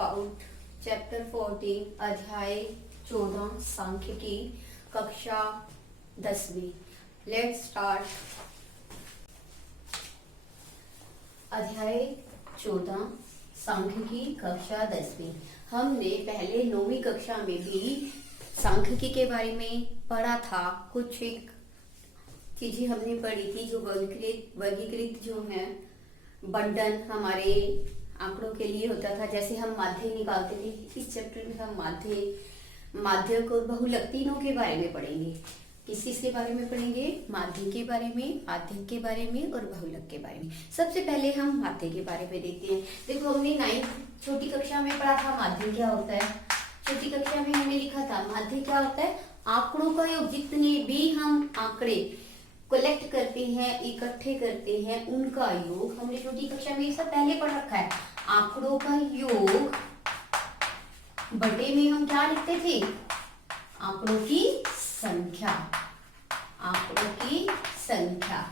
About chapter 14 अध्याय 14 सांख्यिकी कक्षा 10वीं। Let's start. अध्याय 14 सांख्यिकी कक्षा 10वीं। हमने पहले 9वीं कक्षा में भी सांख्यिकी के बारे में पढ़ा था। कुछ एक चीजें हमने पढ़ी थी जो वर्गीकृत जो है बंटन हमारे आंकड़ों के लिए होता था। जैसे हम माध्य निकालते थे, इस चैप्टर में हम माध्य और बहुलक तीनों के बारे में पढ़ेंगे। किस के बारे में पढ़ेंगे? माध्य के बारे में, आध्यक के बारे में और बहुलक के बारे में। सबसे पहले हम माध्य के बारे में देखते हैं। देखो, हमने 9 छोटी कक्षा में पढ़ा था माध्य क्या होता है। छोटी कक्षा में हमने लिखा था माध्य क्या होता है, आंकड़ों का योग। जितने भी हम आंकड़े कलेक्ट करते हैं, इकट्ठे करते हैं, उनका योग। हमने छोटी कक्षा में ये सब पहले पढ़ रखा है। आंकड़ों का योग बटे में हम क्या लिखते थे? आंकड़ों की संख्या। आंकड़ों की संख्या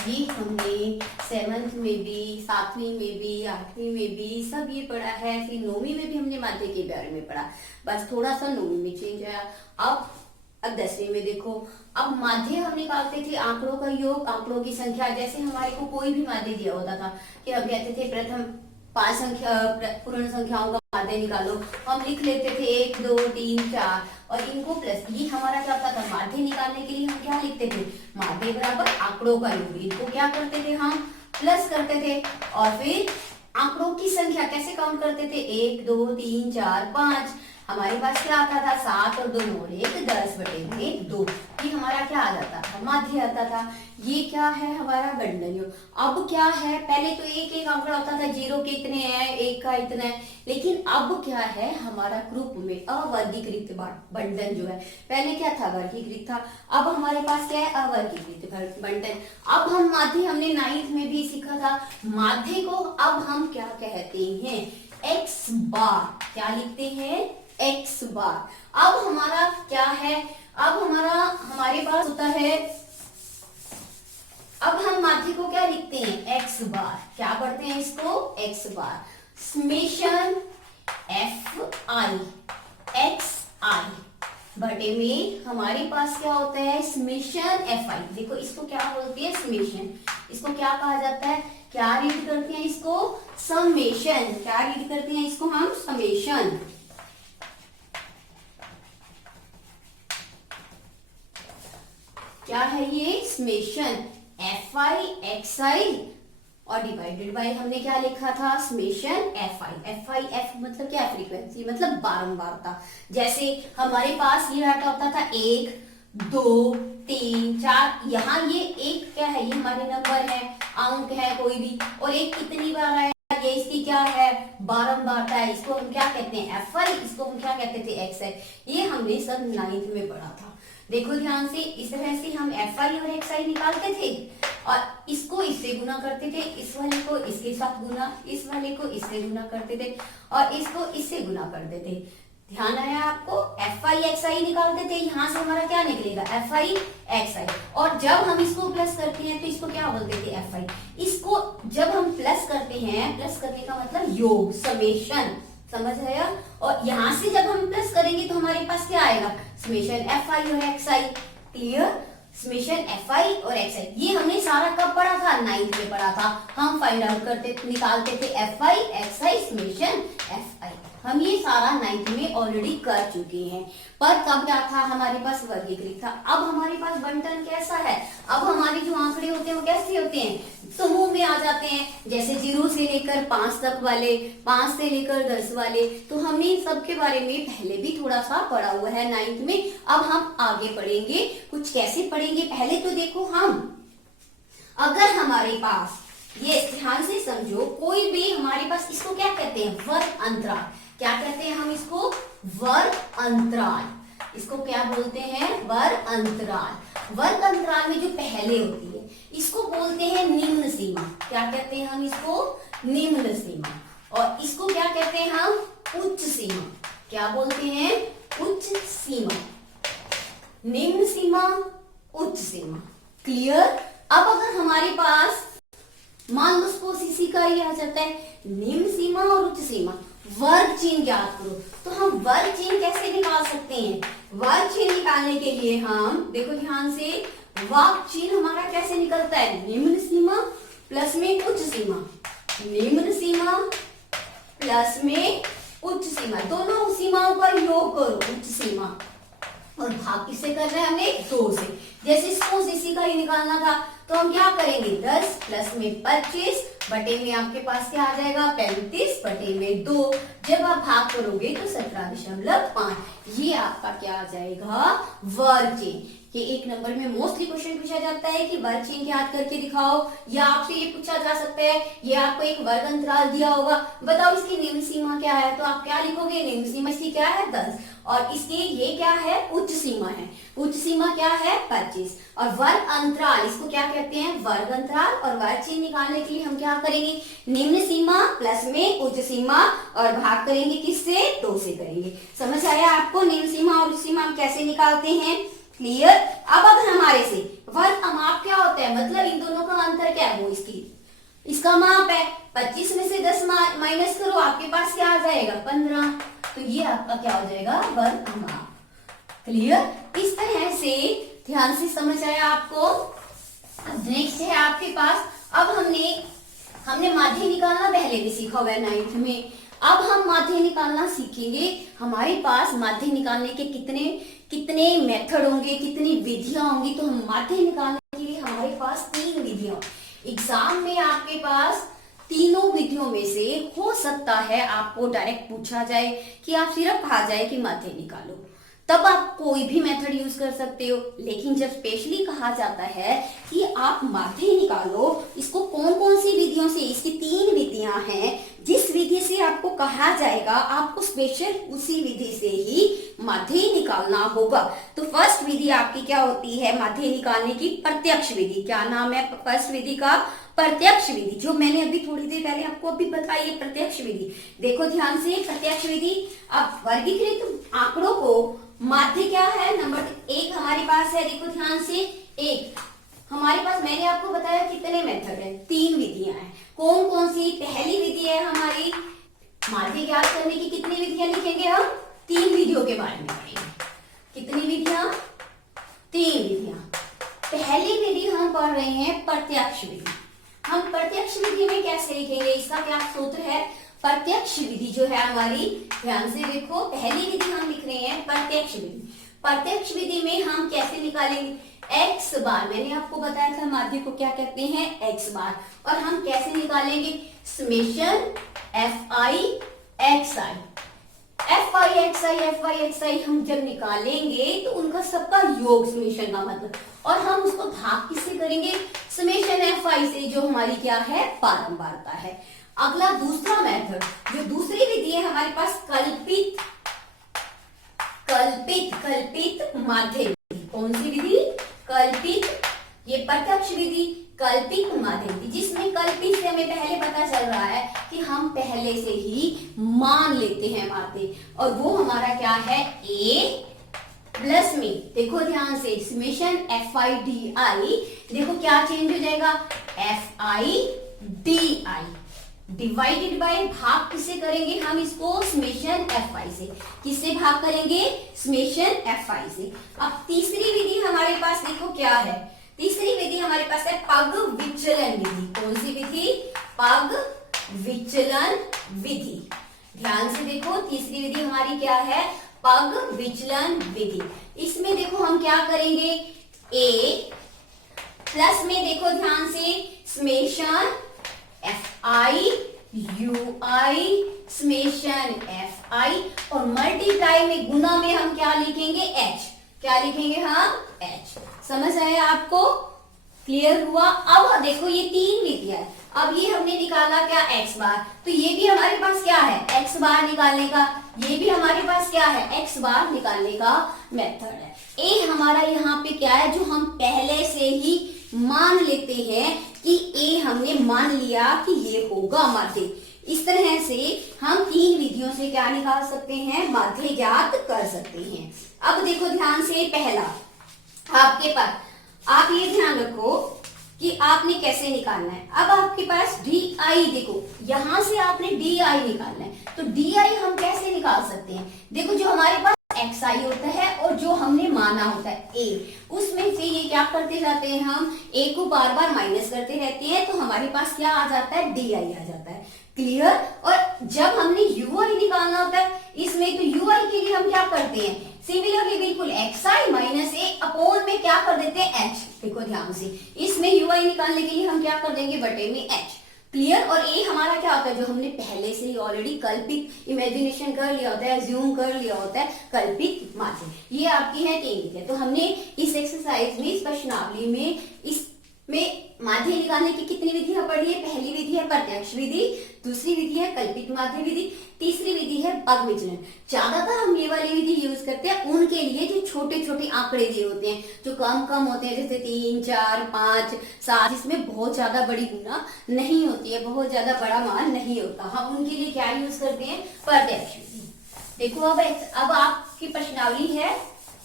ये हमने 7th में भी, 7वीं में भी, 8वीं में भी सब ये पढ़ा है। फिर 9वीं में भी हमने माध्य के बारे में पढ़ा, बस थोड़ा सा 9वीं में चेंज आया। अब 10वीं में देखो, अब माध्य हम निकालते थे आंकड़ों का योग, आंकड़ों की संख्या। जैसे हमारे को कोई भी माध्य दिया होता था कि हम कहते थे प्रथम 5 पूर्ण संख्याओं का माध्य निकालो, हम लिख लेते थे 1 2 3 4 और इनको प्लस। ये हमारा क्या होता था? माध्य निकालने के लिए हम क्या लिखते थे? माध्य बराबर आंकड़ों का योग। इनको क्या करते थे? हम प्लस करते थे। और फिर आंकड़ों की संख्या कैसे काउंट करते थे? 1 2 3 4 5। हमारे पास क्या आता था? 7 और 2 9 1 10 बटे में 2। ये हमारा क्या आ जाता था? माध्य आता था। ये क्या है? हमारा बंटन योग। अब क्या है? पहले तो एक एक आंकड़ा होता था, 0 के इतने हैं, 1 का इतना है। लेकिन अब क्या है? हमारा ग्रुप में अवर्गीकृत बंटन जो है। पहले क्या था? वर्गीकृत था। अब हमारे पास क्या है? अवर्गीकृत बंटन। अब हम माध्य, हमने 9th में भी सीखा था, माध्य को अब हम क्या कहते हैं? x बार। क्या लिखते हैं? x बार। अब हमारा क्या है? अब हमारे पास होता है, अब हम माध्य को क्या लिखते हैं? x बार। क्या पढ़ते हैं इसको? x bar. Summation fi x i बटे में हमारे पास क्या होता है? Summation fi। देखो, इसको क्या बोलती है? समेशन। इसको क्या कहा जाता है? क्या रीड करते हैं इसको? समेशन। क्या रीड करते हैं इसको हम? समेशन। क्या है ये? समेशन fi xi और डिवाइडेड बाय हमने क्या लिखा था? समेशन fi f मतलब क्या? फ्रीक्वेंसी, मतलब बारंबारता। जैसे हमारे पास ये डाटा होता था 1 2 3 4। यहाँ ये एक क्या है? ये हमारे नंबर है, अंक है कोई भी, और एक कितनी बार आया? ये इसकी क्या है? बारंबारता है। इसको हम क्या कहते हैं? fi। इसको हम क्या कहते थे? xi। ये हमने सब 9th में पढ़ा था। देखो ध्यान से, इस तरह से हम fi और xi निकालते थे और इसको इससे गुना करते थे, इस वाले को इसके साथ गुना, इस वाले को इससे गुना करते थे और इसको इससे गुना करते थे। ध्यान आया आपको? fi xi निकालते थे, यहाँ से हमारा क्या निकलेगा? fi xi। और जब हम इसको प्लस करते हैं तो इसको क्या बोलते थे? fi। इसको जब हम प्लस करते हैं, प्लस करने का मतलब योग, समेशन। समझ आया? और यहाँ से जब हम प्लस करेंगे तो हमारे पास क्या आएगा? समेशन fi और xi। क्लियर? समेशन fi और xi। ये हमने सारा कब पढ़ा था? 9th में पढ़ा था। हम फाइंड आउट करते, निकालते थे fi xi समेशन fi। हम ये सारा 9th में ऑलरेडी कर चुके हैं। पर तब क्या था? हमारे पास वर्गीकृत था। अब हमारे पास बंटन कैसा है? अब हमारे जो आंकड़े होते हैं वो कैसे होते हैं? समूह में आ जाते हैं। जैसे 0 से लेकर 5 तक वाले, 5 से लेकर 10 वाले। तो हमने इन सब के बारे में पहले भी थोड़ा सा पढ़ा हुआ है 9th में। अब हम आगे पढ़ेंगे। कुछ कैसे पढ़ेंगे? पहले तो देखो, हम अगर हमारे पास, ये ध्यान से समझो, कोई भी हमारे पास, इसको क्या कहते हैं? वर्ग अंतराल। क्या कहते हैं हम इसको? वर्ग अंतराल। इसको क्या बोलते हैं? वर्ग अंतराल। वर्ग अंतराल में जो पहले होती है इसको बोलते हैं निम्न सीमा। क्या कहते हैं हम इसको? निम्न सीमा। और इसको क्या कहते हैं हम? उच्च सीमा। क्या बोलते हैं? उच्च सीमा। निम्न सीमा, उच्च सीमा। क्लियर? अब अगर हमारे पास मान लो सपोज इसी का ये आ जाता है निम्न सीमा और उच्च सीमा, वर्ग चिन्ह ज्ञात करो। तो हम वर्ग चिन्ह कैसे निकाल सकते हैं? वर्ग चिन्ह निकालने के लिए हम देखो ध्यान से, वर्ग चिन्ह हमारा कैसे निकलता है? निम्न सीमा प्लस में उच्च सीमा, निम्न सीमा प्लस में उच्च सीमा, दोनों सीमाओं का योग करो, उच्च सीमा, और भाग किससे कर रहे हैं हमने? 2 से। जैसे इसको इसी का ही निकालना था तो हम क्या करेंगे? 10 प्लस में 25 बटे में आपके पास क्या आ जाएगा? 35 बटे में 2। जब आप भाग करोगे तो 17.5, ये आपका क्या आ जाएगा? वर्ग चिन्ह। ये 1 नंबर में मोस्टली क्वेश्चन पूछा जाता है कि वर्ग चिन्ह याद करके दिखाओ, या आपसे ये पूछा जा सकता है, ये आपको एक वर्ग अंतराल दिया होगा, बताओ इसकी निम्न सीमा क्या है, तो आप क्या लिखोगे? निम्न सीमा इसकी क्या है? 10, और इसकी ये क्या है? उच्च सीमा है। उच्च सीमा क्या है? 25, और वर्ग अंतराल इसको क्या कहते हैं? वर्ग अंतराल। और वर्ग चिन्ह निकालने के लिए हम क्या करेंगे? निम्न सीमा प्लस में उच्च सीमा, और भाग करेंगे किससे? 2 से करेंगे। समझ आया आपको निम्न सीमा और उच्च सीमा हम कैसे निकालते हैं? क्लियर। अब अगर हमारे से वर्ग माप क्या होता है, मतलब इन दोनों का अंतर क्या है, वो इसका माप है। 25 में से 10 माइनस करो, आपके पास क्या आ जाएगा? 15। तो ये आपका क्या हो जाएगा? वर्ग माप। क्लियर। इस तरह से ध्यान से समझ आया आपको। नेक्स्ट है आपके पास, अब हमने माध्य निकालना पहले भी सीखा हुआ है 9th में। अब हम माध्य निकालना सीखेंगे। हमारे पास माध्य निकालने के कितने मेथड होंगे, कितनी विधियां होंगी। तो हम माध्य निकालने के लिए हमारे पास 3 विधियां, एग्जाम में आपके पास तीनों विधियों में से हो सकता है आपको डायरेक्ट पूछा जाए कि आप सिर्फ कहा जाए कि माध्य निकालो, तब आप कोई भी मेथड यूज कर सकते हो। लेकिन जब स्पेशली कहा जाता है कि आप माध्य निकालो, इसको कौन कौन सी विधियों से, इसकी 3 विधियां हैं, जिस विधि से आपको कहा जाएगा आपको स्पेशल उसी विधि से ही माध्य निकालना होगा। तो फर्स्ट विधि आपकी क्या होती है माध्य निकालने की? प्रत्यक्ष विधि। क्या नाम है फर्स्ट विधि का? प्रत्यक्ष विधि, जो मैंने अभी थोड़ी देर पहले आपको अभी बताई है प्रत्यक्ष विधि। देखो ध्यान से, प्रत्यक्ष विधि, अब वर्गीकृत आंकड़ों को माध्य क्या है? नंबर 1 हमारे पास है, देखो ध्यान से, 1 हमारे पास, मैंने आपको बताया कितने मेथड है? 3 विधियां हैं। कौन कौन सी? पहली विधि है हमारी माध्य ज्ञात करने की। कितनी विधियां लिखेंगे हम? 3 विधियों के बारे में पढ़ेंगे। कितनी विधियां? 3 विधियां। पहली विधि हम पढ़ रहे हैं प्रत्यक्ष विधि। हम प्रत्यक्ष विधि में कैसे लिखेंगे? इसका क्या सूत्र है? प्रत्यक्ष विधि जो है हमारी, ध्यान से देखो, पहली विधि हम लिख रहे हैं प्रत्यक्ष विधि। प्रत्यक्ष विधि में हम कैसे निकालेंगे? x बार, मैंने आपको बताया था माध्य को क्या कहते हैं? x बार। और हम कैसे निकालेंगे? Summation fi xi, fi xi हम जब निकालेंगे तो उनका सबका योग, समेशन का मतलब, और हम उसको भाग किससे करेंगे? समेशन fi से, जो हमारी क्या है? बारंबारता है। अगला दूसरा मेथड, जो दूसरी विधि है हमारे पास, कल्पित माध्य विधि। कौन सी विधि? कल्पित, ये प्रत्यक्ष विधि, कल्पित माध्य विधि, जिसमें कल्पित से हमें पहले पता चल रहा है कि हम पहले से ही मान लेते हैं माध्य, और वो हमारा क्या है? a प्लस में, देखो ध्यान से, समेशन fi di, देखो क्या चेंज हो जाएगा? fi di डिवाइडेड बाय, भाग किससे करेंगे हम इसको? समेशन fi से। किससे भाग करेंगे? समेशन fi से। अब तीसरी विधि हमारे पास देखो क्या है? तीसरी विधि हमारे पास है पग विचलन विधि। कौन सी विधि? पग विचलन विधि। ध्यान से देखो, तीसरी विधि हमारी क्या है? पग विचलन विधि। इसमें देखो हम क्या करेंगे? a प्लस में, देखो ध्यान से, summation fi ui summation fi, और मल्टीप्लाई में, गुना में हम क्या लिखेंगे? h। क्या लिखेंगे हम? h। समझ आया आपको? क्लियर हुआ? अब देखो ये 3 विधियां है। अब ये हमने निकाला क्या? x बार, तो ये भी हमारे पास क्या है? x बार निकालने का। ये भी हमारे पास क्या है? x बार निकालने का मेथड है। a हमारा यहाँ पे क्या है? जो हम पहले से ही मान लेते हैं कि a हमने मान लिया कि ये होगा माध्य। इस तरह से हम 3 विधियों से क्या निकाल सकते हैं? माध्य ज्ञात कर सकते हैं। अब देखो ध्यान से, पहला आपके पास, आप ये ध्यान रखो, कि आपने कैसे निकालना है। अब आपके पास डी आई, देखो यहां से आपने डी आई निकालना है, तो डी आई हम कैसे निकाल सकते हैं। देखो जो हमारे पास एक्स आई होता है और जो हमने माना होता है ए, उसमें से ये क्या करते जाते हैं, हम ए को बार बार माइनस करते रहते हैं, तो हमारे पास क्या आ जाता है, डी आई आ जाता है। क्लियर। और जब हमने यू आई निकालना होता है इसमें, तो यू आई के लिए हम क्या करते हैं, सिमिलरली बिल्कुल एक्स आई माइनस ए अपॉन में क्या कर देते हैं, एच। देखो ध्यान से, इसमें यू आई निकालने के लिए हम क्या कर देंगे, बटे में एच। क्लियर। और ए हमारा क्या होता है, जो हमने पहले से ही ऑलरेडी कल्पित इमेजिनेशन कर लिया होता है, अज्यूम कर लिया होता है, कल्पित माध्य। ये आपकी है टेन है। तो हमने इस एक्सरसाइज में, इस प्रश्नावली में, इसमें माध्य निकालने की कितनी विधियां पढ़ी है। पहली विधि है प्रत्यक्ष विधि, दूसरी विधि है कल्पित माध्य विधि, तीसरी विधि है बग विचलन। ज्यादातर हम ये वाली विधि यूज करते हैं उनके लिए जो छोटे छोटे आंकड़े दिए होते हैं, जो कम कम होते हैं, जैसे 3, 4, 5, 7, जिसमें बहुत ज्यादा बड़ी गुना नहीं होती है, बहुत ज्यादा बड़ा मान नहीं होता, हम उनके लिए क्या यूज करते हैं, प्रत्यक्ष विधि। देखो अब आपकी प्रश्नावली है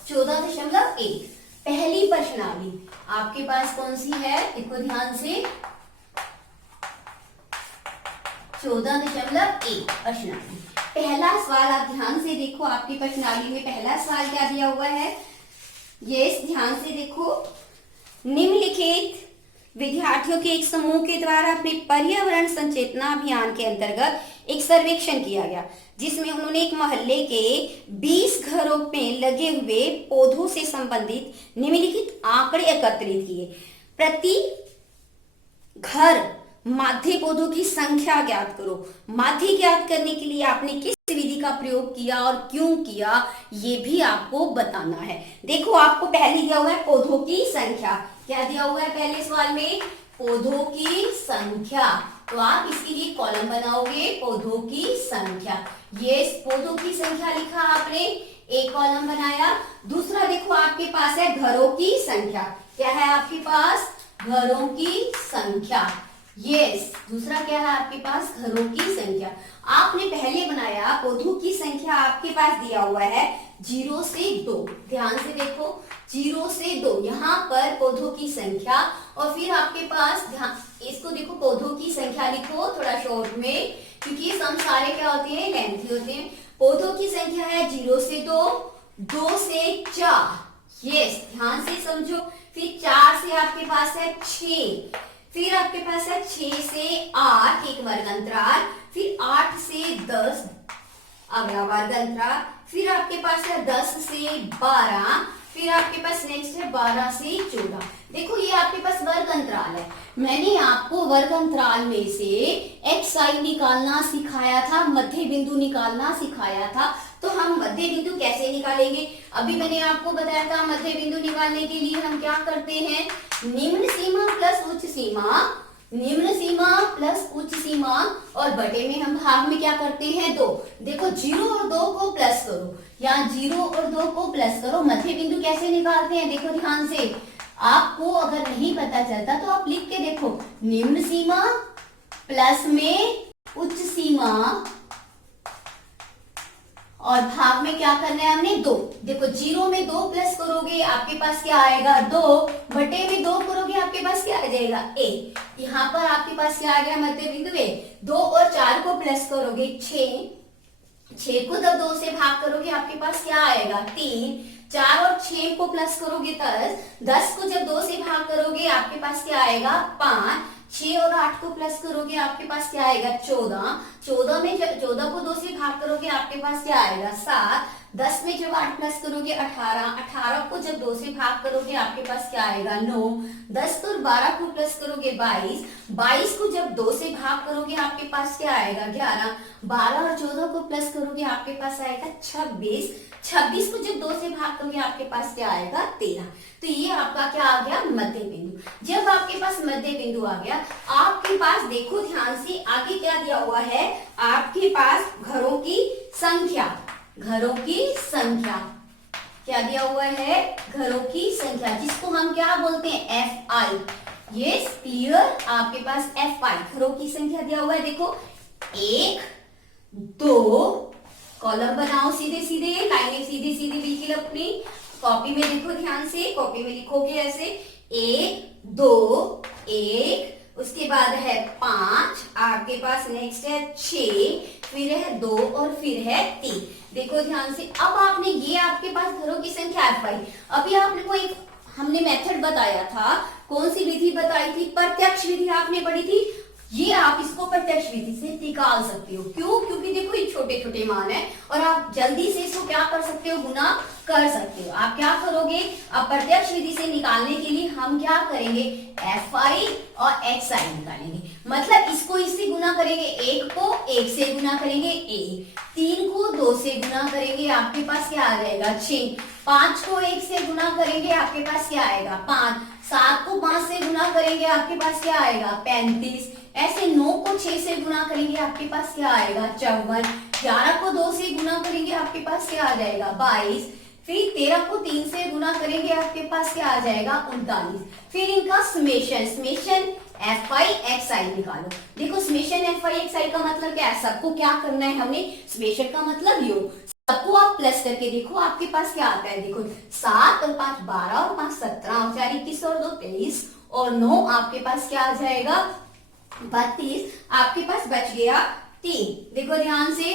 14.1। पहली प्रश्नावली आपके पास कौन सी है, देखो ध्यान से, 14.1 प्रश्नावली। पहला सवाल आप ध्यान से देखो, आपकी प्रश्नावली में पहला सवाल क्या दिया हुआ है, ये ध्यान से देखो। निम्नलिखित विद्यार्थियों के एक समूह के द्वारा अपने पर्यावरण संचेतना अभियान के अंतर्गत एक सर्वेक्षण किया गया, जिसमें उन्होंने एक मोहल्ले के 20 घरों में लगे हुए पौधों से संबंधित निम्नलिखित आंकड़े एकत्रित किए। प्रति घर माध्य पौधों की संख्या ज्ञात करो। माध्य ज्ञात करने के लिए आपने किस विधि का प्रयोग किया और क्यों किया, ये भी आपको बताना है। देखो आपको पहले दिया हुआ है पौधों की संख्या। क्या दिया हुआ है पहले सवाल में, पौधों की संख्या। तो आप इसके लिए कॉलम बनाओगे, पौधों की संख्या। ये पौधों की संख्या लिखा आपने, एक कॉलम बनाया। दूसरा देखो आपके पास है घरों की संख्या। क्या है आपके पास, घरों की संख्या। यस, दूसरा क्या है आपके पास, घरों की संख्या। आपने पहले बनाया पौधों की संख्या, आपके पास दिया हुआ है 0 से 2। ध्यान से देखो, 0 से 2 यहाँ पर पौधों की संख्या, और फिर आपके पास ध्यान, इसको देखो पौधों की संख्या लिखो थोड़ा शॉर्ट में, क्योंकि सम सारे क्या होते हैं, लेंथी होते हैं। पौधों की संख्या है 0 से 2, 2 से 4। यस, ध्यान से समझो। फिर 4 से आपके पास है 6, फिर आपके पास है 6 से 8 एक वर्ग अंतराल, फिर 8 से 10 अगला वर्ग अंतराल, फिर आपके पास है 10 से 12, फिर आपके पास नेक्स्ट है 12 से 14। देखो ये आपके पास वर्ग अंतराल है। मैंने आपको वर्ग अंतराल में से एक्स आई निकालना सिखाया था, मध्य बिंदु निकालना सिखाया था। तो हम मध्य बिंदु कैसे निकालेंगे, अभी मैंने आपको बताया था। मध्य बिंदु निकालने के लिए हम क्या करते हैं, निम्न सीमा प्लस उच्च सीमा, निम्न सीमा प्लस उच्च सीमा, और बटे में हम भाग में क्या करते हैं 2। देखो 0 और 2 को प्लस करो, यहाँ 0 और 2 को प्लस करो। मध्य बिंदु कैसे निकालते हैं, देखो ध्यान से, आपको अगर नहीं पता चलता तो आप लिख के देखो, निम्न सीमा प्लस में उच्च सीमा, और भाग में क्या करना है हमने 2। देखो 0 में 2 प्लस करोगे आपके पास क्या आएगा 2, बटे में 2 करोगे आपके पास क्या आ जाएगा a। यहाँ पर आपके पास क्या आ गया मध्य बिंदु a। 2 और 4 को प्लस करोगे 6 को जब 2 से भाग करोगे आपके पास क्या आएगा 3। 4 और 6 को प्लस करोगे 10 को जब 2 से भाग करोगे आपके पास क्या आएगा 5। 6 और 8 को प्लस करोगे आपके पास क्या आएगा 14। 14 में जब 14 को 2 से भाग करोगे आपके पास क्या आएगा 7। 10 में जब 8 प्लस करोगे 18। 18 को जब 2 से भाग करोगे आपके पास क्या आएगा 9। 10 और 12 को प्लस करोगे 22। 22 को जब 2 से भाग करोगे आपके पास क्या आएगा 11। 12 और 14 को प्लस करोगे आपके पास आएगा 26। 26 को जब 2 से भाग करोगे आपके पास क्या आएगा 13। तो ये आपका क्या आ गया मध्य बिंदु। जब आपके पास मध्य बिंदु आ गया, आपके पास देखो ध्यान से आगे क्या दिया हुआ है, आपके पास घरों की संख्या। घरों की संख्या क्या दिया हुआ है, घरों की संख्या, जिसको हम क्या बोलते हैं एफ आई। ये क्लियर, आपके पास एफ आई घरों की संख्या दिया हुआ है। देखो 1 2 कॉलम बनाओ सीधे सीधे, लाइनें सीधी सीधी बिल्कुल अपनी कॉपी में। देखो ध्यान से, कॉपी में लिखोगे ऐसे एक, दो, एक, उसके बाद है 5, आपके पास नेक्स्ट है 6, फिर है 2 और फिर है 3। देखो ध्यान से, अब आपने ये आपके पास घरों की संख्या f पाई। अभी आपने को एक हमने मेथड बताया था, कौन सी विधि बताई थी? प्रत्यक्ष विधि आपने पढ़ी थी। ये आप इसको प्रत्यक्ष विधि से निकाल सकते हो। क्यों? क्योंकि देखो ये छोटे छोटे मान है और आप जल्दी से इसको क्या कर सकते हो? गुना कर सकते हो। आप क्या करोगे? अब प्रत्यक्ष विधि से निकालने के लिए हम क्या करेंगे? fi और xi निकालेंगे। मतलब इसको इससे गुना करेंगे, 1 को 1 से गुना करेंगे 1, 3 को 2 से गुना करेंगे, आपके पास क्या आ जाएगा? 6, 5 को 1 से गुना करेंगे, आपके पास क्या आएगा? 5, 7 को 5 से गुना करेंगे, आपके पास क्या आएगा? 35, ऐसे 9 को 6 से गुना करेंगे, आपके पास क्या आएगा? 54, 11 को 2 से गुना करेंगे, आपके पास क्या आ जाएगा? 22, फिर 13 को 3 से गुना करेंगे, आपके पास क्या आ जाएगा? 39। फिर इनका समेशन fi xi निकालो। देखो समेशन fi xi का मतलब क्या है? सबको क्या करना है हमने? समेशन का मतलब योग, सबको आप प्लस करके देखो आपके पास क्या आता है। देखो 7 और 5 12 और 5 17 और 4 21 और 2 23 और 9 आपके पास क्या आ जाएगा? 32। आपके पास बच गया 3। देखो ध्यान से,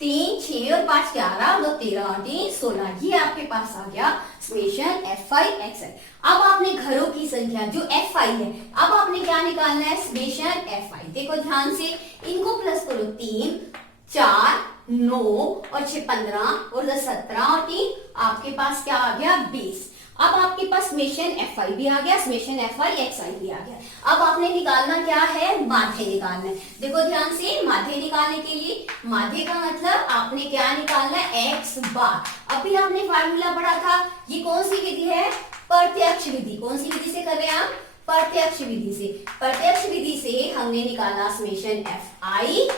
3, 6 और 5 11 और 2 13 और 3 16, ये आपके पास आ गया समेशन fi xi। अब आपने घरों की संख्या जो fi है, अब आपने क्या निकालना है? Summation fi। देखो ध्यान से, इनको प्लस करो, 3, 4, 9 और 6 15 और 10 17 और 3 आपके पास क्या आ गया? 20। अब आपके पास समेशन fi भी आ गया, समेशन fi xi भी आ गया। अब आपने निकालना क्या है? माध्य निकालना है। देखो ध्यान से, माध्य निकालने के लिए, माध्य का मतलब आपने क्या निकालना है? x बार। अभी आपने फार्मूला पढ़ा था, ये कौन सी विधि है? प्रत्यक्ष विधि। कौन सी विधि से कर रहे हैं आप? प्रत्यक्ष विधि से। प्रत्यक्ष विधि से हमने निकाला समेशन fi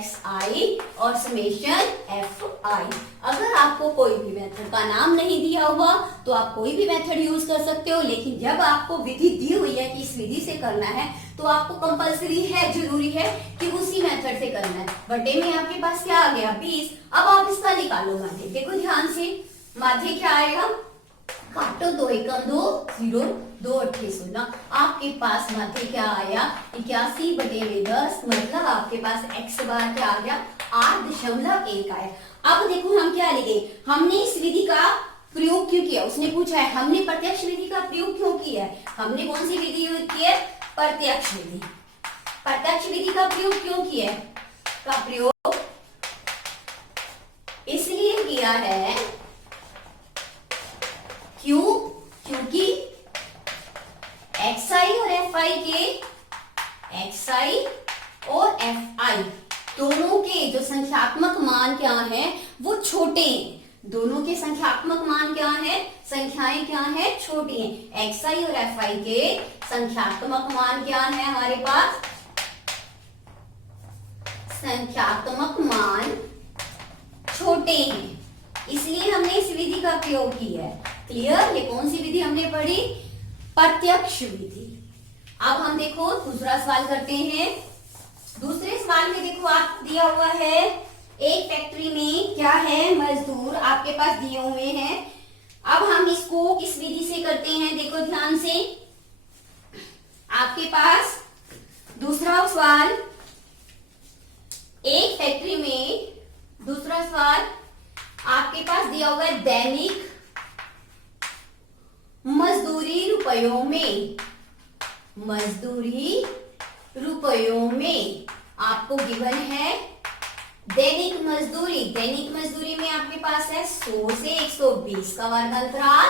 xi और समेशन fi। अगर आपको कोई भी मेथड का नाम नहीं दिया हुआ तो आप कोई भी मेथड यूज कर सकते हो, लेकिन जब आपको विधि दी हुई है कि इस विधि से करना है तो आपको कंपलसरी है, जरूरी है कि उसी मेथड से करना है। बटे में आपके पास क्या आ गया? 20। अब आप इसका निकालो माध्य। देखो ध्यान से, माध्य क्या आएगा? काटो, 2 एकम 2 0, 2 अट्ठे 16, आपके पास माध्य क्या आया? 81 बटे में 10, मतलब आपके पास x बार क्या आ गया? 8.1 आया। अब देखो हम क्या लिखे, हमने इस विधि का प्रयोग क्यों किया? उसने पूछा है हमने प्रत्यक्ष विधि का प्रयोग क्यों किया है? हमने कौन सी विधि यूज की है? प्रत्यक्ष विधि। प्रत्यक्ष विधि का प्रयोग क्यों किया है? का प्रयोग इसलिए किया है क्यों? क्योंकि xi और fi के, xi और fi दोनों के जो संख्यात्मक मान क्या है? वो छोटे हैं। दोनों के संख्यात्मक मान क्या है? संख्याएं क्या है? छोटी हैं। xi और fi के संख्यात्मक मान क्या है हमारे पास? संख्यात्मक मान छोटे हैं, इसलिए हमने इस विधि का प्रयोग किया है। क्लियर? ये कौन सी विधि हमने पढ़ी? प्रत्यक्ष विधि। अब हम देखो दूसरा सवाल करते हैं। दूसरे सवाल में देखो आपको दिया हुआ है, एक फैक्ट्री में क्या है? मजदूर आपके पास दिए हुए हैं। अब हम इसको किस विधि से करते हैं? देखो ध्यान से, आपके पास दूसरा सवाल, एक फैक्ट्री में, दूसरा सवाल आपके पास दिया हुआ है दैनिक मजदूरी रुपयों में। मजदूरी रुपयों में आपको गिवन है दैनिक मजदूरी। दैनिक मजदूरी में आपके पास है 100 से 120 का वर्ग अंतराल,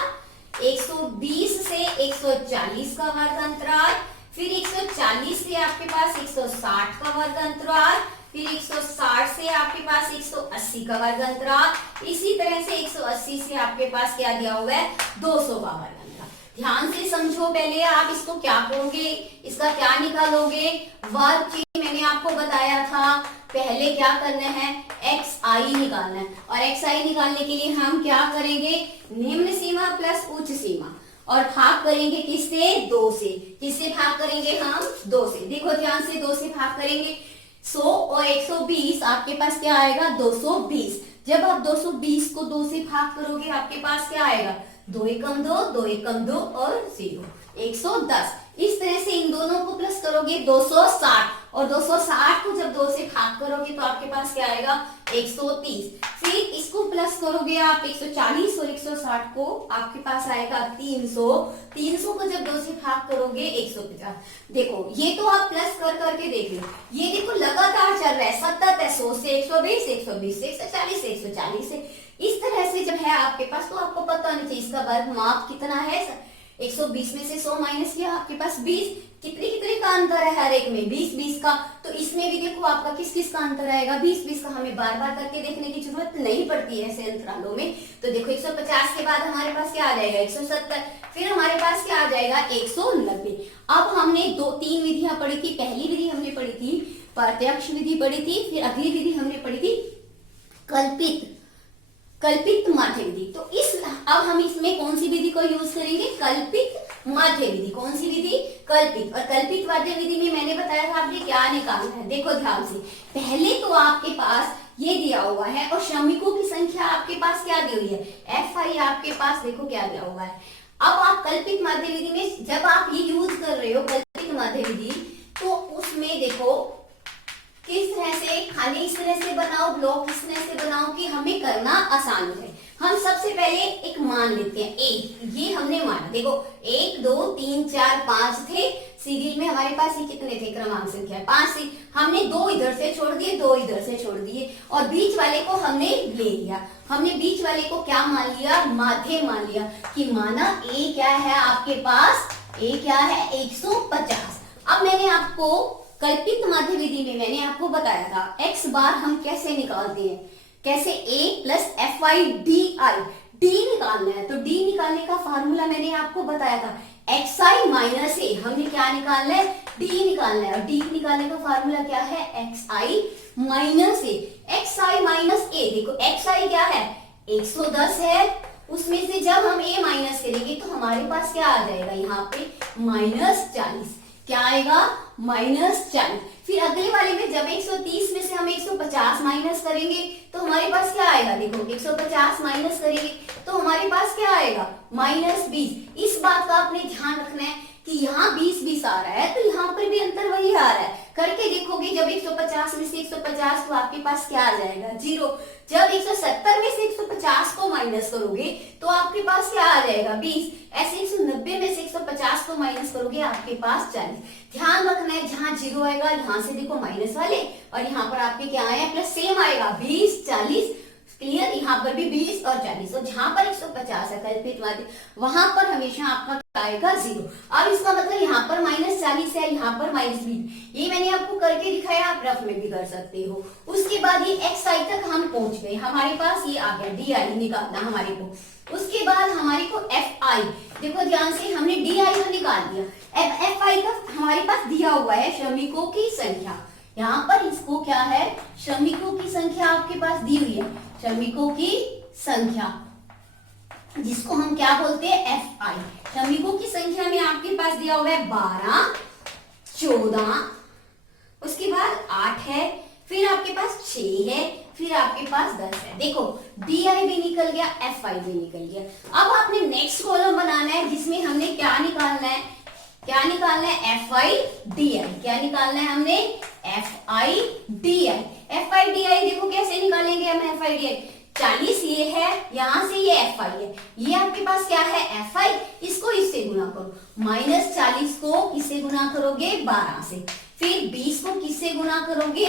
120 से 140 का वर्ग अंतराल, फिर 140 से आपके पास 160 का वर्ग अंतराल, फिर 160 से आपके पास 180 का वर्ग अंतराल, इसी तरह से 180 से आपके पास क्या दिया हुआ है? 200 का वर्ग अंतराल। ध्यान से समझो, पहले आप इसको क्या करोगे? इसका क्या निकालोगे? वर्ग चिन्ह मैंने आपको बताया था, पहले क्या करना है? xi निकालना है, और xi निकालने के लिए हम क्या करेंगे? निम्न सीमा प्लस उच्च सीमा, और भाग करेंगे किससे? 2 से। किससे भाग करेंगे हम? 2 से। देखो ध्यान से, 2 से भाग करेंगे 100 और 120, आपके पास क्या आएगा? 220। जब आप 220 को 2 से भाग करोगे आपके पास क्या आएगा? 2 एकम 2, 2 एकम 2 और 0, 110। इस तरह से इन दोनों को प्लस करोगे 260, और 260 को जब 2 से भाग करोगे तो आपके पास क्या आएगा 130। फिर इसको प्लस करोगे आप 140 और 160 को आपके पास आएगा 300। 300 को जब 2 से भाग करोगे 150। देखो ये तो आप प्लस कर करके देख लो, ये देखो लगातार चल रहा है, सतत है, 100 से 120, 120 से 140, 140 से, इस तरह से जब है आपके पास तो आपको पता नहीं चाहिए इसका वर्ग माप कितना है। 120 में से 100 माइनस किया आपके पास 20, कितने कितने का अंतर है हर एक में, 20 20 का। तो इसमें भी देखो आपका किस किस का अंतर आएगा, 20 20 का। हमें बार बार करके देखने की जरूरत नहीं पड़ती है ऐसे अंतरालों में। तो देखो 150 के बाद हमारे पास क्या आ जाएगा 170, फिर हमारे पास क्या आ जाएगा 190। अब हमने 3 विधियां पढ़ी थी। पहली विधि हमने पढ़ी थी प्रत्यक्ष विधि पढ़ी थी, फिर अगली विधि हमने पढ़ी थी कल्पित माध्य विधि। तो अब हम इसमें कौन सी विधि को यूज करेंगे, कल्पित माध्य विधि। कौन सी विधि, कल्पित। और कल्पित माध्य विधि में मैंने बताया था आपने क्या निकालना है, देखो ध्यान से। पहले तो आपके पास ये दिया हुआ है और श्रमिकों की संख्या आपके पास क्या दी हुई है, FI आपके पास देखो क्या दिया हुआ है। अब आप कल्पित माध्य विधि में जब आप ये यूज कर रहे हो कल्पित माध्य विधि, तो उसमें देखो किस तरह से खाने इस तरह से बनाओ, ब्लॉक इस तरह से बनाओ कि हमें करना आसान है। हम सबसे पहले एक मान लेते हैं, एक, ये हमने माना। देखो 1 2 3 4 5 थे सीरियल में हमारे पास, ये कितने थे क्रमांक संख्या 5 थी। हमने 2 इधर से छोड़ दिए, 2 इधर से छोड़ दिए, और बीच वाले को हमने ले लिया। हमने बीच वाले को क्या मान लिया, माध्य मान लिया, कि माना ए क्या है आपके पास, ए क्या है 150। अब मैंने आपको कल्पित माध्य विधि में मैंने आपको बताया था x बार हम कैसे निकालते हैं, कैसे a plus FI DI, d निकालना है। तो d निकालने का फार्मूला मैंने आपको बताया था, xi माइनस a। हमने क्या निकालना है, d निकालना है, और d निकालने का फार्मूला क्या है, xi minus a। xi minus a, देखो xi क्या है 110 है, उसमें से जब हम a माइनस करेंगे तो हमारे पास क्या आ जाएगा, यहाँ पे -40। क्या आएगा, -40। फिर अगले वाले में जब 130 में से हम 150 माइनस करेंगे तो हमारे पास क्या आएगा, देखो 150 माइनस करेंगे तो हमारे पास क्या आएगा, -20। इस बात का आपने ध्यान रखना है कि यहाँ 20 20 आ रहा है तो यहाँ पर भी अंतर वही आ रहा है। करके देखोगे जब 150 में से 150 तो आपके पास क्या आ जाएगा, 0। जब 170 में से 150 को माइनस करोगे तो आपके पास क्या आ जाएगा, 20। ऐसे 190 में से 150 को माइनस करोगे आपके पास 40। ध्यान रखना है जहां 0 आएगा यहाँ से देखो माइनस वाले, और यहाँ पर आपके क्या आया प्लस, सेम आएगा 20 40। क्लियर, यहाँ पर भी 20 और 40, और जहां पर 150 है कल्पित माध्य वहां पर हमेशा आपका आएगा 0। अब इसका मतलब यहाँ पर -40 है, यहाँ पर -20। ये मैंने आपको करके दिखाया, आप रफ में भी कर सकते हो। उसके बाद ये xi तक हम पहुंच गए, हमारे पास ये आ गया di निकालना हमारे को। उसके बाद हमारे को fi, देखो ध्यान से, हमने di तो निकाल दिया। अब fi का हमारे पास दिया हुआ है श्रमिकों की संख्या। यहाँ पर इसको क्या है, श्रमिकों की संख्या आपके पास दी हुई है, श्रमिकों की संख्या जिसको हम क्या बोलते हैं FI। श्रमिकों की संख्या में आपके पास दिया हुआ है 12 14, उसके बाद 8 है, फिर आपके पास 6 है, फिर आपके पास 10 है। देखो DI भी निकल गया, FI भी निकल गया। अब आपने नेक्स्ट कॉलम बनाना है जिसमें हमने क्या निकालना है, क्या निकालना है FI DI। क्या निकालना है हमने, FI DI। FI DI देखो कैसे निकालेंगे हम FI DI। 40 ये है, यहां से ये FI है, ये आपके पास क्या है FI, इसको इससे गुना करो। -40 को किससे गुना करोगे, 12 से। फिर 20 को किससे गुना करोगे,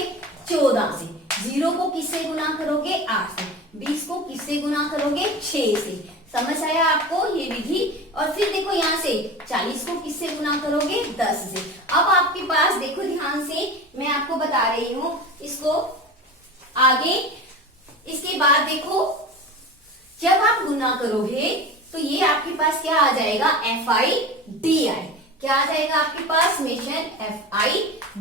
14 से। 0 को किससे गुना करोगे, 8 से। 20 को किससे गुना करोगे, 6 से। समझ आया आपको ये विधि। और फिर देखो यहाँ से 40 को किससे गुना करोगे, 10 से। अब आपके पास देखो ध्यान से, मैं आपको बता रही हूं इसको आगे। इसके बाद देखो जब आप गुना करोगे तो ये आपके पास क्या आ जाएगा, FI DI। क्या आ जाएगा आपके पास, मेशन FI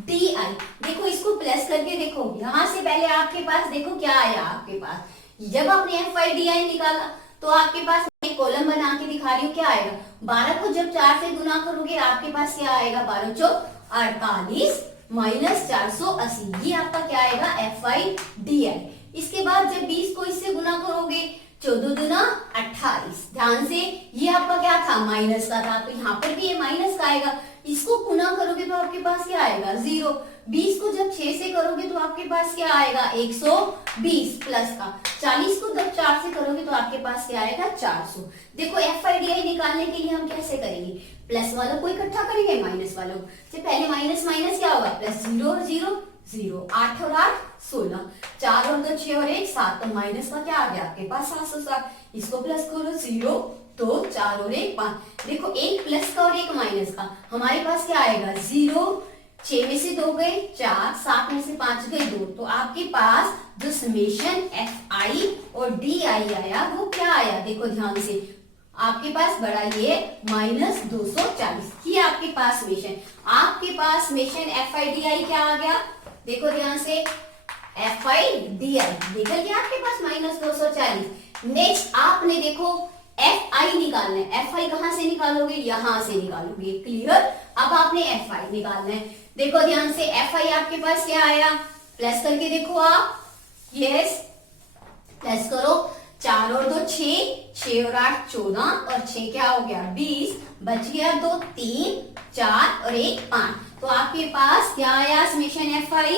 DI। देखो इसको प्लस करके देखो, यहां से पहले आपके पास देखो क्या आया आपके पास, जब आपने FI DI निकाला तो आपके पास एक कॉलम बना के दिखा रही हूँ क्या आएगा। 12 को जब 4 से गुना करोगे आपके पास क्या आएगा, 12 चौक 48 -480। ये आपका क्या आएगा, FI DI। इसके बाद जब 20 को इससे गुना करोगे 14 दूना 28। ध्यान से, ये आपका क्या था, माइनस का था, तो यहाँ पर भी ये माइनस का आएगा। इसको गुना करोगे तो आपके पास क्या आएगा, 0। 20 को जब 6 से करोगे तो आपके पास क्या आएगा, 120 प्लस का। 40 को जब 4 से करोगे तो आपके पास क्या आएगा, 400। देखो FIDI निकालने के लिए हम कैसे करेंगे, प्लस वालों को इकट्ठा करेंगे माइनस वालों से। पहले माइनस माइनस क्या होगा, प्लस 0 और 0 0, 8 और 8 16, 4 और 2 6 और 1 7, तो माइनस का क्या आ गया आपके पास 760। इसको प्लस करो, 0 तो 4 और 1 5। देखो एक प्लस का और एक माइनस का, हमारे पास क्या आएगा, 0। 6 में से 2 गए 4, 7 में से 5 गए 2, तो आपके पास जो समेशन FI और DI आया वो क्या आया, देखो ध्यान से, आपके पास बड़ा ये -240 ये आपके पास समेशन। आपके पास समेशन FIDI क्या आ गया, देखो ध्यान से, FIDI निकल गया आपके पास -240। नेक्स्ट आपने देखो FI निकालना है। FI कहां से निकालोगे, यहां से निकालोगे, क्लियर। अब आपने FI निकालना है, देखो ध्यान से, FI आपके पास क्या आया, प्लस करके देखो आप, यस प्लस करो, 4 और 2 6, 6 और 8 14, और 6 क्या हो गया 20, बच गया 2 3 4 और 1 5, तो आपके पास क्या आया समेशन FI,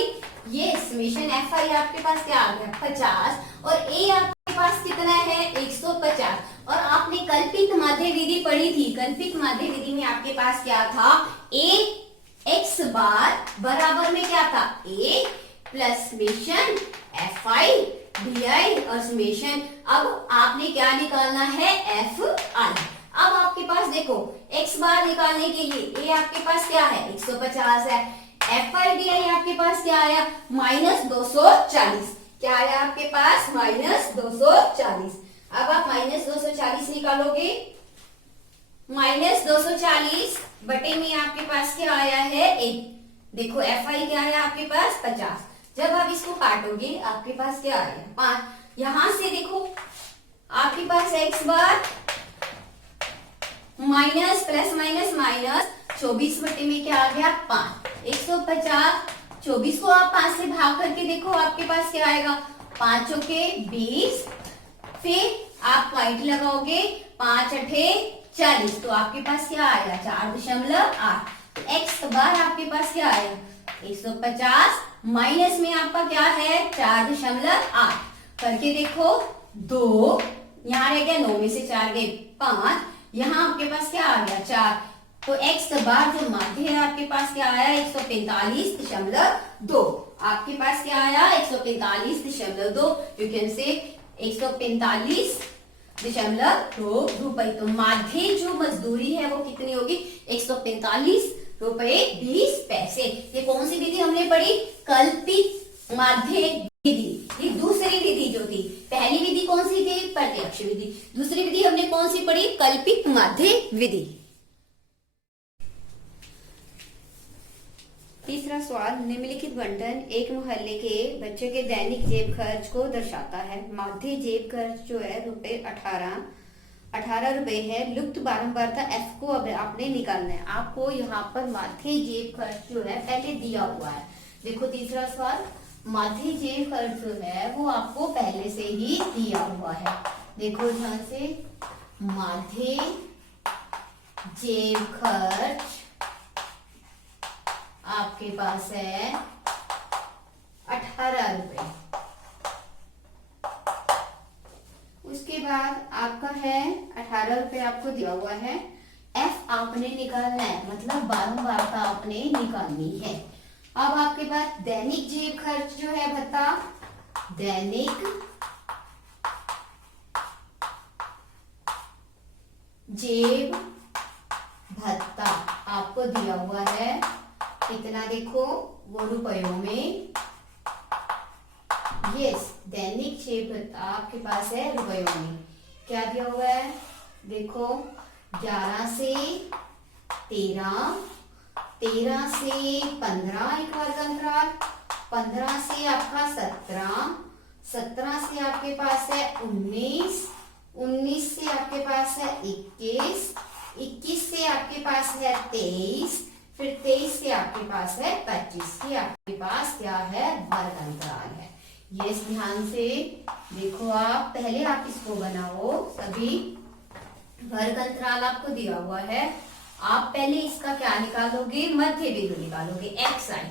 ये समेशन FI आपके पास क्या आ गया 50, और A आपके पास कितना है 150। और आपने कल्पित माध्य विधि पढ़ी थी, कल्पित माध्य विधि में आपके पास क्या था, A x बार बराबर में क्या था, A plus summation FI DI और समेशन। अब आपने क्या निकालना है, FI। अब आपके पास देखो x बार निकालने के लिए A आपके पास क्या है 150 है, FIDI आपके पास क्या आया -240, क्या आया आपके पास -240। अब आप -240 निकालोगे, -240 बटे में आपके पास क्या आया है 1, देखो FI क्या आया आपके पास 50, जब आप इसको काटोगे आपके पास क्या आया 5, यहां से देखो आपके पास x बार माइनस प्लस माइनस माइनस 24 बटे में क्या आ गया 5, 150। 24 को आप 5 से भाग करके देखो आपके पास क्या आएगा, 5 चौके 20, फिर आप पॉइंट लगाओगे 5 अठे 40, तो आपके पास क्या आएगा 4.8। एक्स बार आपके पास क्या आएगा 150, माइनस में आपका क्या है 4.8, करके देखो 2, यहाँ रह गया 9 में से 4 गए 5, यहाँ आपके पास क्या आ गया 4, तो x बार जो माध्य है आपके पास क्या आया 145.2, आपके पास क्या आया 145.2, यू कैन से 145.2 रुपए। तो माध्य जो मजदूरी है वो कितनी होगी 145 रुपए 20 पैसे। ये कौन सी विधि हमने पढ़ी, कल्पित माध्य विधि। ये दूसरी विधि जो थी, पहली विधि कौन सी थी प्रत्यक्ष विधि, दूसरी विधि हमने कौन सी पढ़ी कल्पित माध्य विधि। तीसरा सवाल, निम्नलिखित बंटन एक मोहल्ले के बच्चों के दैनिक जेब खर्च को दर्शाता है। माध्य जेब खर्च जो है ₹18 रुपए है। लुप्त बारंबारता F को अब आपने निकालना है। आपको यहाँ पर माध्य जेब खर्च जो है पहले दिया हुआ है। देखो तीसरा सवाल, माध्य जेब खर्च जो है वो आपको पहले से ही दिया हुआ है। देखो ध्यान से, माध्य जेब खर्च आपके पास है 18 रुपए। उसके बाद आपका है 18 रुपए आपको दिया हुआ है। F आपने निकालना है, मतलब बारंबारता आपने निकालनी है। अब आपके पास दैनिक जेब खर्च जो है भत्ता, दैनिक जेब भत्ता आपको दिया हुआ है कितना, देखो वो रुपयों में, यस दैनिक जेब भत्ता आपके पास है रुपयों में। क्या दिया हुआ है, देखो 11 से 13, 13 से 15 एक वर्ग अंतराल, 15 से आपका 17, 17 से आपके पास है 19, 19 से आपके पास है 21, 21 से आपके पास है 23, फिर 23 से आपके पास है 25, ये आपके पास क्या है वर्ग अंतराल है। यस, ध्यान से देखो, आप पहले आप इसको बनाओ। सभी वर्ग अंतराल आपको दिया हुआ है। आप पहले इसका क्या निकालोगे, मध्य बिंदु निकालोगे, एक्स आई।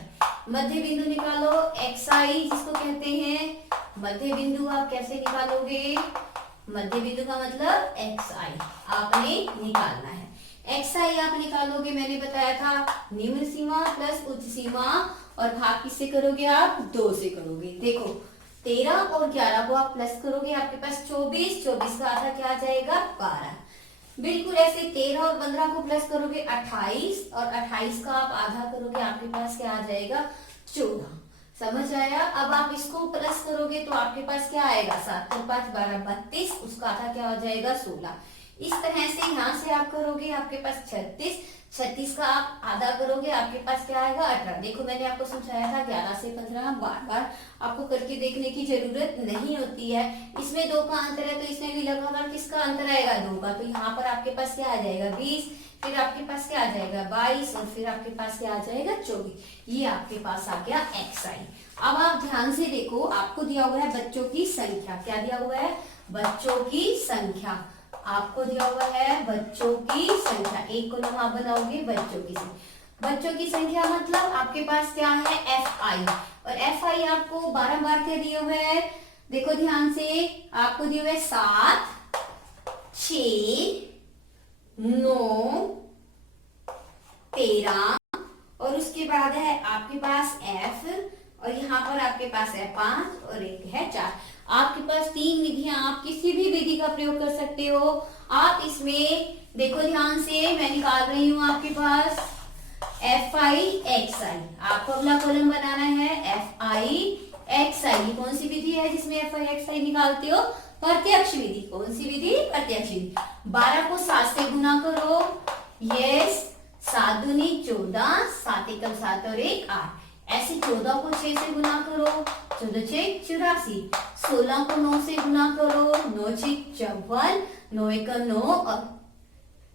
मध्य बिंदु निकालो, एक्स आई जिसको कहते हैं मध्य बिंदु। आप कैसे निकालोगे, मध्य बिंदु का मतलब एक्स आई आपने निकालना है। एक्स आई आप निकालोगे, मैंने बताया था निम्न सीमा प्लस उच्च सीमा, और भाग किससे करोगे आप, 2 से करोगे। देखो 13 और 11 को आप प्लस करोगे, आपके पास 24, 24 का आधा क्या आ जाएगा, 12। बिल्कुल ऐसे 13 और 15 को प्लस करोगे 28, और 28 का आप आधा करोगे, आपके पास क्या आ जाएगा, 14। समझ आया। अब आप इसको प्लस करोगे तो आपके पास क्या आएगा, 7 और 5 12 32, उसका आधा क्या हो जाएगा, 16। इस तरह से यहाँ से आप करोगे, आपके पास 36, 36 का आप आधा करोगे, आपके पास क्या आएगा, 18। देखो मैंने आपको समझाया था 11 से 15 बार बार आपको करके देखने की जरूरत नहीं होती है। इसमें 2 का अंतर है तो इसमें भी लगातार किसका अंतर आएगा, 2 का। तो यहाँ पर आपके पास क्या आ जाएगा, 20, फिर आपके पास क्या आ जाएगा, 22, और फिर आपके पास क्या आ जाएगा, 24। ये आपके पास आ गया एक्स आई। अब आप ध्यान से देखो, आपको दिया हुआ है बच्चों की संख्या। क्या दिया हुआ है, बच्चों की संख्या। आपको दिया हुआ है बच्चों की संख्या। एक कॉलम आप बनाओगे बच्चों की संख्या। बच्चों की संख्या मतलब आपके पास क्या है, एफ आई। और एफ आई आपको 12 बार के दिए हुए हैं। देखो ध्यान से, आपको दिए हुए 7, 6, 9, 13, और उसके बाद है आपके पास एफ, और यहाँ पर आपके पास है 5 और एक है 4। आपके पास 3 विधियां, आप किसी भी विधि का प्रयोग कर सकते हो। आप इसमें देखो ध्यान से, मैं निकाल रही हूं आपके पास एफ आई एक्स आई। आपको अगला कॉलम बनाना है एफ आई एक्स आई। कौन सी विधि है जिसमें एफ आई एक्स आई निकालते हो, प्रत्यक्ष विधि। कौन सी विधि, प्रत्यक्ष विधि। 12 को 7 से गुना करो, यस, 7 दूनी 14, 7 एकम 7 और 1 8। ऐसे 14 को 6 से गुना करो, 14 6 84। 16 को 9 से गुना करो, 9 6 54, 9 एकम 9 और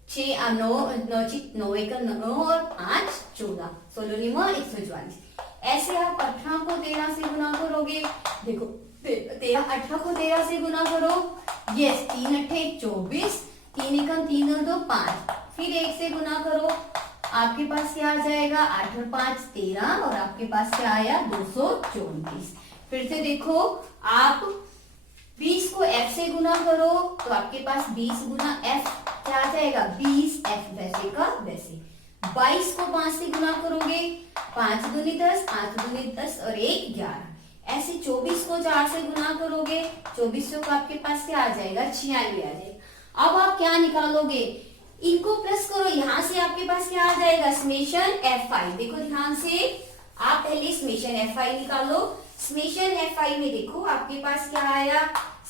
6 9 9 6 9 एकम 9 और 5 14, 16 9 144। ऐसे आप 18 को 13 से गुना करोगे। देखो 18 को 13 से गुना करो, यस, 3 8 24, 3 एकम 3 और 2 5। फिर 1 से गुना करो, आपके पास क्या आ जाएगा, 8 और 5 13, और आपके पास क्या आया, 234। फिर से देखो, आप 20 को f से गुना करो तो आपके पास 20 गुना f क्या आ जाएगा, 20 f वैसे का वैसे। 22 को 5 से गुना करोगे, 5 दूनी 10, 5 दूनी 10 और 1 11। ऐसे 24 को 4 से गुना करोगे, 2400 का आपके पास क्या आ जाएगा, 96 आ जाएगा। अब आप क्या निकालोगे, इनको प्लस करो, यहां से आपके पास क्या आ जाएगा, समेशन एफ आई। देखो ध्यान से, आप पहले समेशन एफ आई निकालो। समेशन एफ आई में देखो आपके पास क्या आया,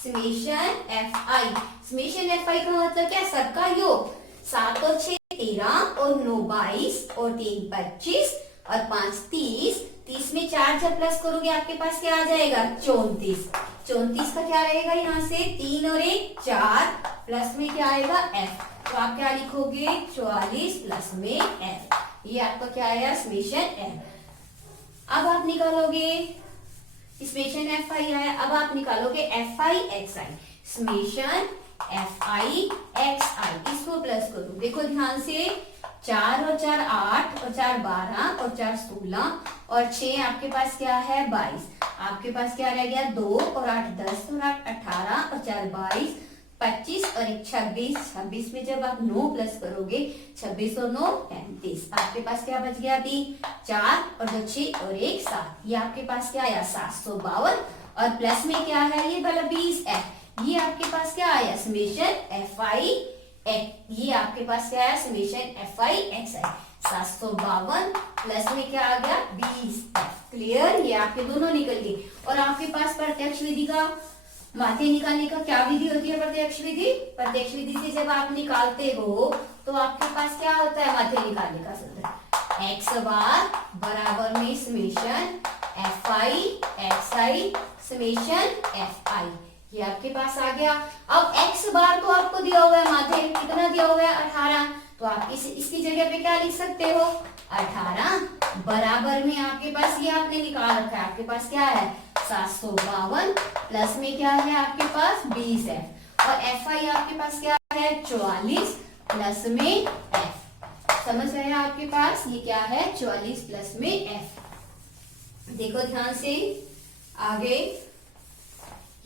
समेशन एफ आई। समेशन एफ आई का मतलब क्या, सबका योग। 7 और 6 13 और 9 22 और 3 25 और 5 30। 30 में 4 जब प्लस करोगे आपके पास क्या आ जाएगा, 34। 34 का क्या रहेगा, यहाँ से 3 और 1 4, प्लस में क्या आएगा एफ। तो आप क्या लिखोगे, 44 प्लस में एफ। ये आपका क्या आया, समेशन एफ। अब आप निकालोगे, समेशन एफ आई आया, अब आप निकालोगे F I X I. Summation F I X I, इसको प्लस करो। देखो ध्यान से, 4 और 4 8 और 4 12 और 4 16 और 6 आपके पास क्या है, 22। आपके पास क्या रह गया, 2 और 8 10 और 8 18 और 4 22 25 और 1 26। 26 में जब आप 9 प्लस करोगे, 26 और 9 35। आपके पास क्या बच गया, 3 4 और 2 6 और 1 7। ये आपके पास क्या आया, 752। और प्लस में क्या है, ये वाला 20 एफ। ये आपके पास क्या आया, समेशन एफ आई एक्स। ये आपके पास क्या आया, summation F I X I. 752 plus में क्या आ गया, 20 एफ। क्लियर, ये आपके दोनों निकल गए। और आपके पास प्रत्यक्ष विधि का माध्य निकालने का क्या विधि होती है, प्रत्यक्ष विधि। प्रत्यक्ष विधि से जब आप निकालते हो तो आपके पास क्या होता है, माध्य निकालने का सूत्र, एक्स बार बराबर में summation F I X I summation F आई। ये आपके पास आ गया। अब x बार तो आपको दिया हुआ है, माध्य कितना दिया हुआ है, 18। तो आप इसकी जगह पे क्या लिख सकते हो, 18 बराबर में आपके पास ये आपने निकाल रखा है, आपके पास क्या है 752 प्लस में क्या है आपके पास 20f और FI आपके पास क्या है 44 प्लस में f। समझ रहे हैं आपके पास ये क्या है 44 प्लस में f। देखो ध्यान से आगे।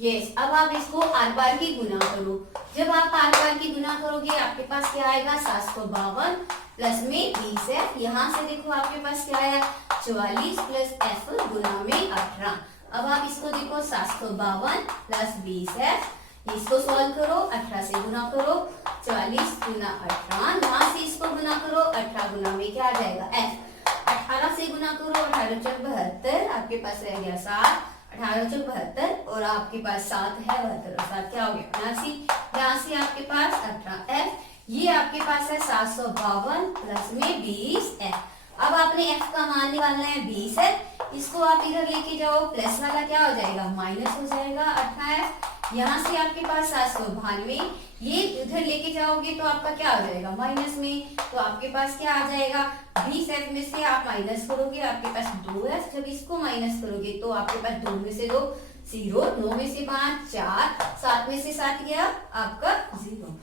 यस, अब आप इसको आर बार की गुना करो। जब आप आर बार की गुना करोगे आपके पास क्या आएगा 752 प्लस में 20f। यहाँ से देखो आपके पास क्या आया 44 प्लस f गुना में 18। अब आप इसको देखो 752 प्लस 20f, इसको सॉल्व करो 18 से गुना करो 44 गुना 18, यहाँ से इसको गुना करो 18 गुना में क्या आ जाएगा f। 18 से गुना करो 18 चौक 72, आपके पास रह गया 7, 18 चौक 72 और आपके पास 7 है 72 और 7 क्या हो गया 89। यहाँ से आपके पास 18f, ये आपके पास है 752 प्लस में 20f। अब आपने f का मान निकालना है 20 है, इसको आप इधर लेके जाओ प्लस वाला क्या हो जाएगा माइनस हो जाएगा 18f। यहाँ से आपके पास 792, ये इधर लेके जाओगे तो आपका क्या हो जाएगा माइनस में, तो आपके पास क्या आ जाएगा 20f में से आप माइनस करोगे आपके पास 2f। जब इसको माइनस करोगे तो आपके पास 2 में से 2 0, 9 में से 5 4, 7 में से 7 गया आपका 0।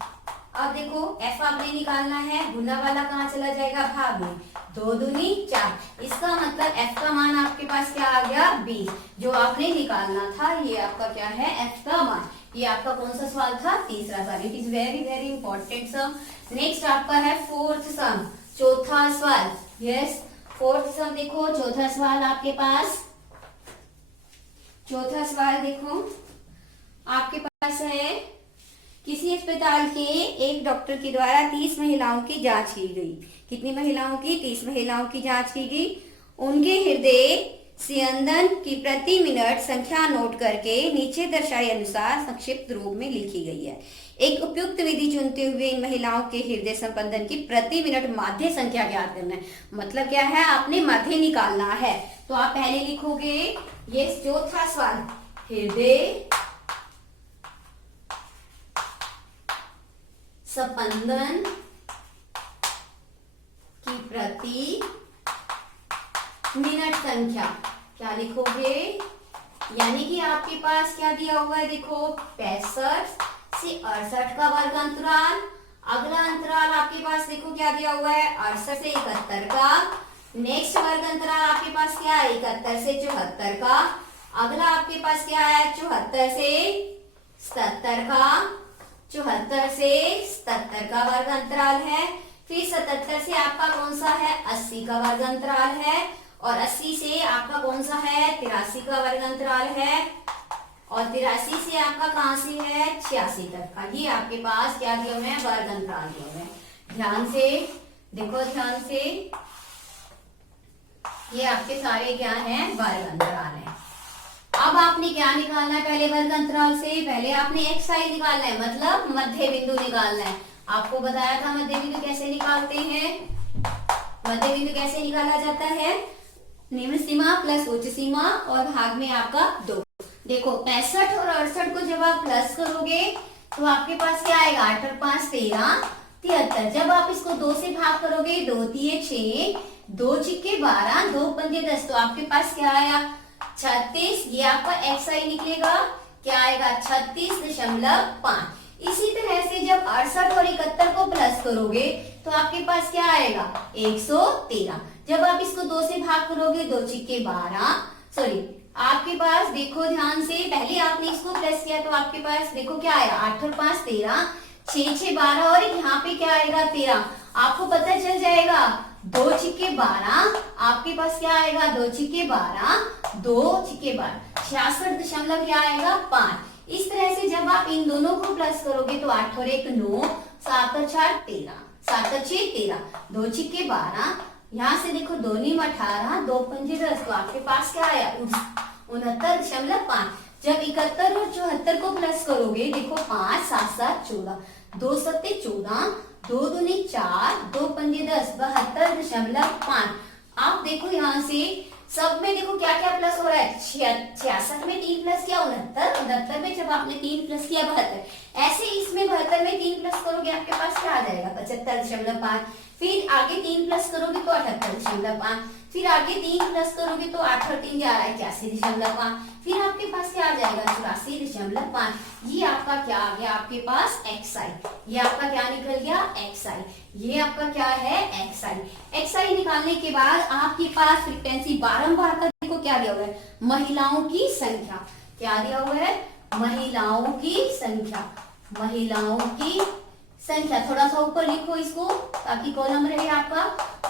अब देखो f आपने निकालना है, गुना वाला कहाँ चला जाएगा भाग में, 2 दूनी 4। इसका मतलब f का मान आपके पास क्या आ गया 20, जो आपने निकालना था ये आपका क्या है f का मान। ये आपका कौन सा सवाल था तीसरा सवाल। It is very very important sum. Next आपका है फोर्थ सम, चौथा सवाल। यस, फोर्थ सम देखो, चौथा सवाल आपके पास, चौथा सवाल देखो आपके पास है, किसी अस्पताल के एक डॉक्टर के द्वारा 30 महिलाओं की जांच की गई। कितनी महिलाओं की 30 महिलाओं की जांच की गई। उनके हृदय स्पंदन की प्रति मिनट संख्या नोट करके नीचे दर्शाए अनुसार संक्षिप्त रूप में लिखी गई है। एक उपयुक्त विधि चुनते हुए इन महिलाओं के हृदय स्पंदन की प्रति मिनट माध्य संख्या ज्ञात करना है। मतलब क्या है आपने माध्य निकालना है, तो आप पहले लिखोगे ये चौथा सवाल, हृदय स्पंदन की प्रति मिनट संख्या क्या लिखोगे, यानी कि आपके पास क्या दिया हुआ है देखो 65 से 68 का वर्ग अंतराल। अगला अंतराल आपके पास देखो क्या दिया हुआ है 68 से 71 का। नेक्स्ट वर्ग अंतराल आपके पास क्या है 71 से 74 का। अगला आपके पास क्या है 74 से 77 का, 74 से 77 का वर्ग अंतराल है। फिर 77 से आपका कौन सा है 80 का वर्ग अंतराल है, और 80 से आपका कौन सा है 83 का वर्ग अंतराल है, और 83 से आपका कहां से है 86 तक का। ये आपके पास क्या दिए हुए हैं वर्ग अंतराल दिए हुए हैं। ध्यान से देखो, ध्यान से, ये आपके सारे क्या हैं वर्ग अंतराल है। अब आपने क्या निकालना है पहले वर्ग अंतराल से, पहले आपने xi निकालना है, मतलब मध्य बिंदु निकालना है। आपको बताया था मध्य बिंदु कैसे निकालते हैं, मध्य बिंदु कैसे निकाला जाता है, निम्न सीमा प्लस उच्च सीमा और भाग में आपका 2। देखो 65 और 68 को जब आप प्लस करोगे तो आपके पास क्या आएगा 8 और 5 13 73। जब आप इसको 2 से भाग करोगे 2 3 6, 2 छिक्के 12, 2 पंजे 10, तो आपके पास क्या आया 36। ये आपका xi निकलेगा, क्या आएगा 36.5। इसी तरह से जब 68 और 71 को प्लस करोगे तो आपके पास क्या आएगा 113। जब आप इसको 2 से भाग करोगे 2 छिक्के 12, सॉरी आपके पास देखो ध्यान से, पहले आपने इसको प्लस किया तो आपके पास देखो क्या आया 8 और 5 13, 6 6 12 और यहाँ पे क्या आएगा 13। आपको पता चल जाएगा 2 छिक्के 12, आपके पास क्या आएगा 2 छिक्के 12, 2 छिक्के 12, 66 क्या आएगा 5। इस तरह से जब आप इन दोनों को प्लस करोगे तो 8 और 1 9, 7 और 4 13, 7 और 6 13, 2 छिक्के 12, यहाँ से देखो 2 नीम 18, 2 पंजे 10, तो आपके पास क्या आया 69.5। जब 71 और 74 को प्लस करोगे देखो 5 7 7 14, 2 सत्ते 14, 2 दूनी 4, 2 पंजे 10, 72.5। आप देखो यहाँ से सब में देखो क्या क्या प्लस हो रहा है, 66 में 3 प्लस किया 69, 69 में जब आपने 3 प्लस किया 72। ऐसे इसमें 72 में 3 प्लस करोगे आपके पास क्या आ जाएगा 75.5। फिर आगे 3 प्लस करोगे तो 78.5, फिर आगे 3 प्लस करोगे तो 8 और 3 11 81.5, फिर आपके पास क्या आ जाएगा 84.5। ये आपका क्या आ गया आपके पास xi, ये आपका क्या निकल गया xi, ये आपका क्या है xi निकालने के बाद आपके पास फ्रीक्वेंसी बारंबार का देखो क्या दिया हुआ है, महिलाओं की संख्या, क्या दिया हुआ है, महिलाओं की संख्या, महिलाओं की संख्या, थोड़ा सा ऊपर लिखो इसको ताकि कॉलम रहे आपका,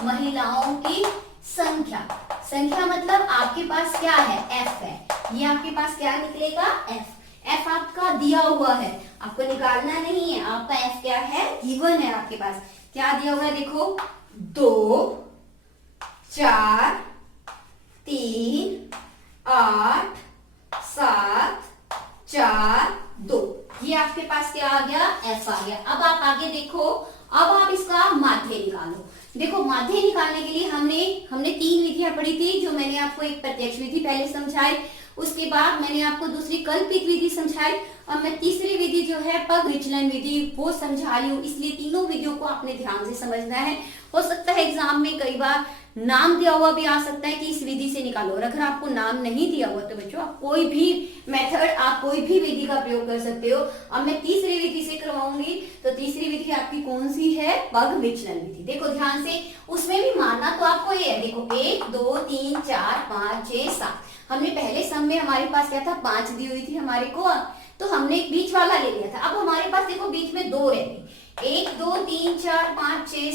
महिलाओं की संख्या, संख्या मतलब आपके पास क्या है f है, ये आपके पास क्या निकलेगा f आपका दिया हुआ है, आपको निकालना नहीं है, आपका f क्या है, गिवन है आपके पास, क्या दिया हुआ है देखो 2 4 3 8 7 4 2, ये आपके पास क्या आ गया f आ गया। अब आप आगे देखो, अब आप इसका माध्य निकालो। देखो माध्य निकालने के लिए हमने 3 विधियां पढ़ी थी, जो मैंने आपको एक प्रत्यक्ष विधि पहले समझाई, उसके बाद मैंने आपको दूसरी कल्पित विधि समझाई, और मैं तीसरी विधि जो है पग विचलन विधि वो समझा रही हूँ, इसलिए तीनों विधियों को आपने ध्यान से समझना है। हो सकता है एग्जाम में कई बार नाम दिया हुआ भी आ सकता है कि इस विधि से निकालो, और अगर आपको नाम नहीं दिया हुआ तो बच्चों आप कोई भी मेथड, आप कोई भी विधि का प्रयोग कर सकते हो। अब मैं तीसरी विधि से करवाऊंगी, तो तीसरी विधि आपकी कौन सी है, पग विचलन विधि। देखो ध्यान से, उसमें भी मानना तो आपको ये है, देखो 1 2 3 4 5 6 7, हमने पहले सम में हमारे पास क्या था 5 दी हुई थी हमारे को, तो हमने एक बीच वाला ले लिया था। अब हमारे पास देखो बीच में 2 रहते, 1 2 3 4 5 6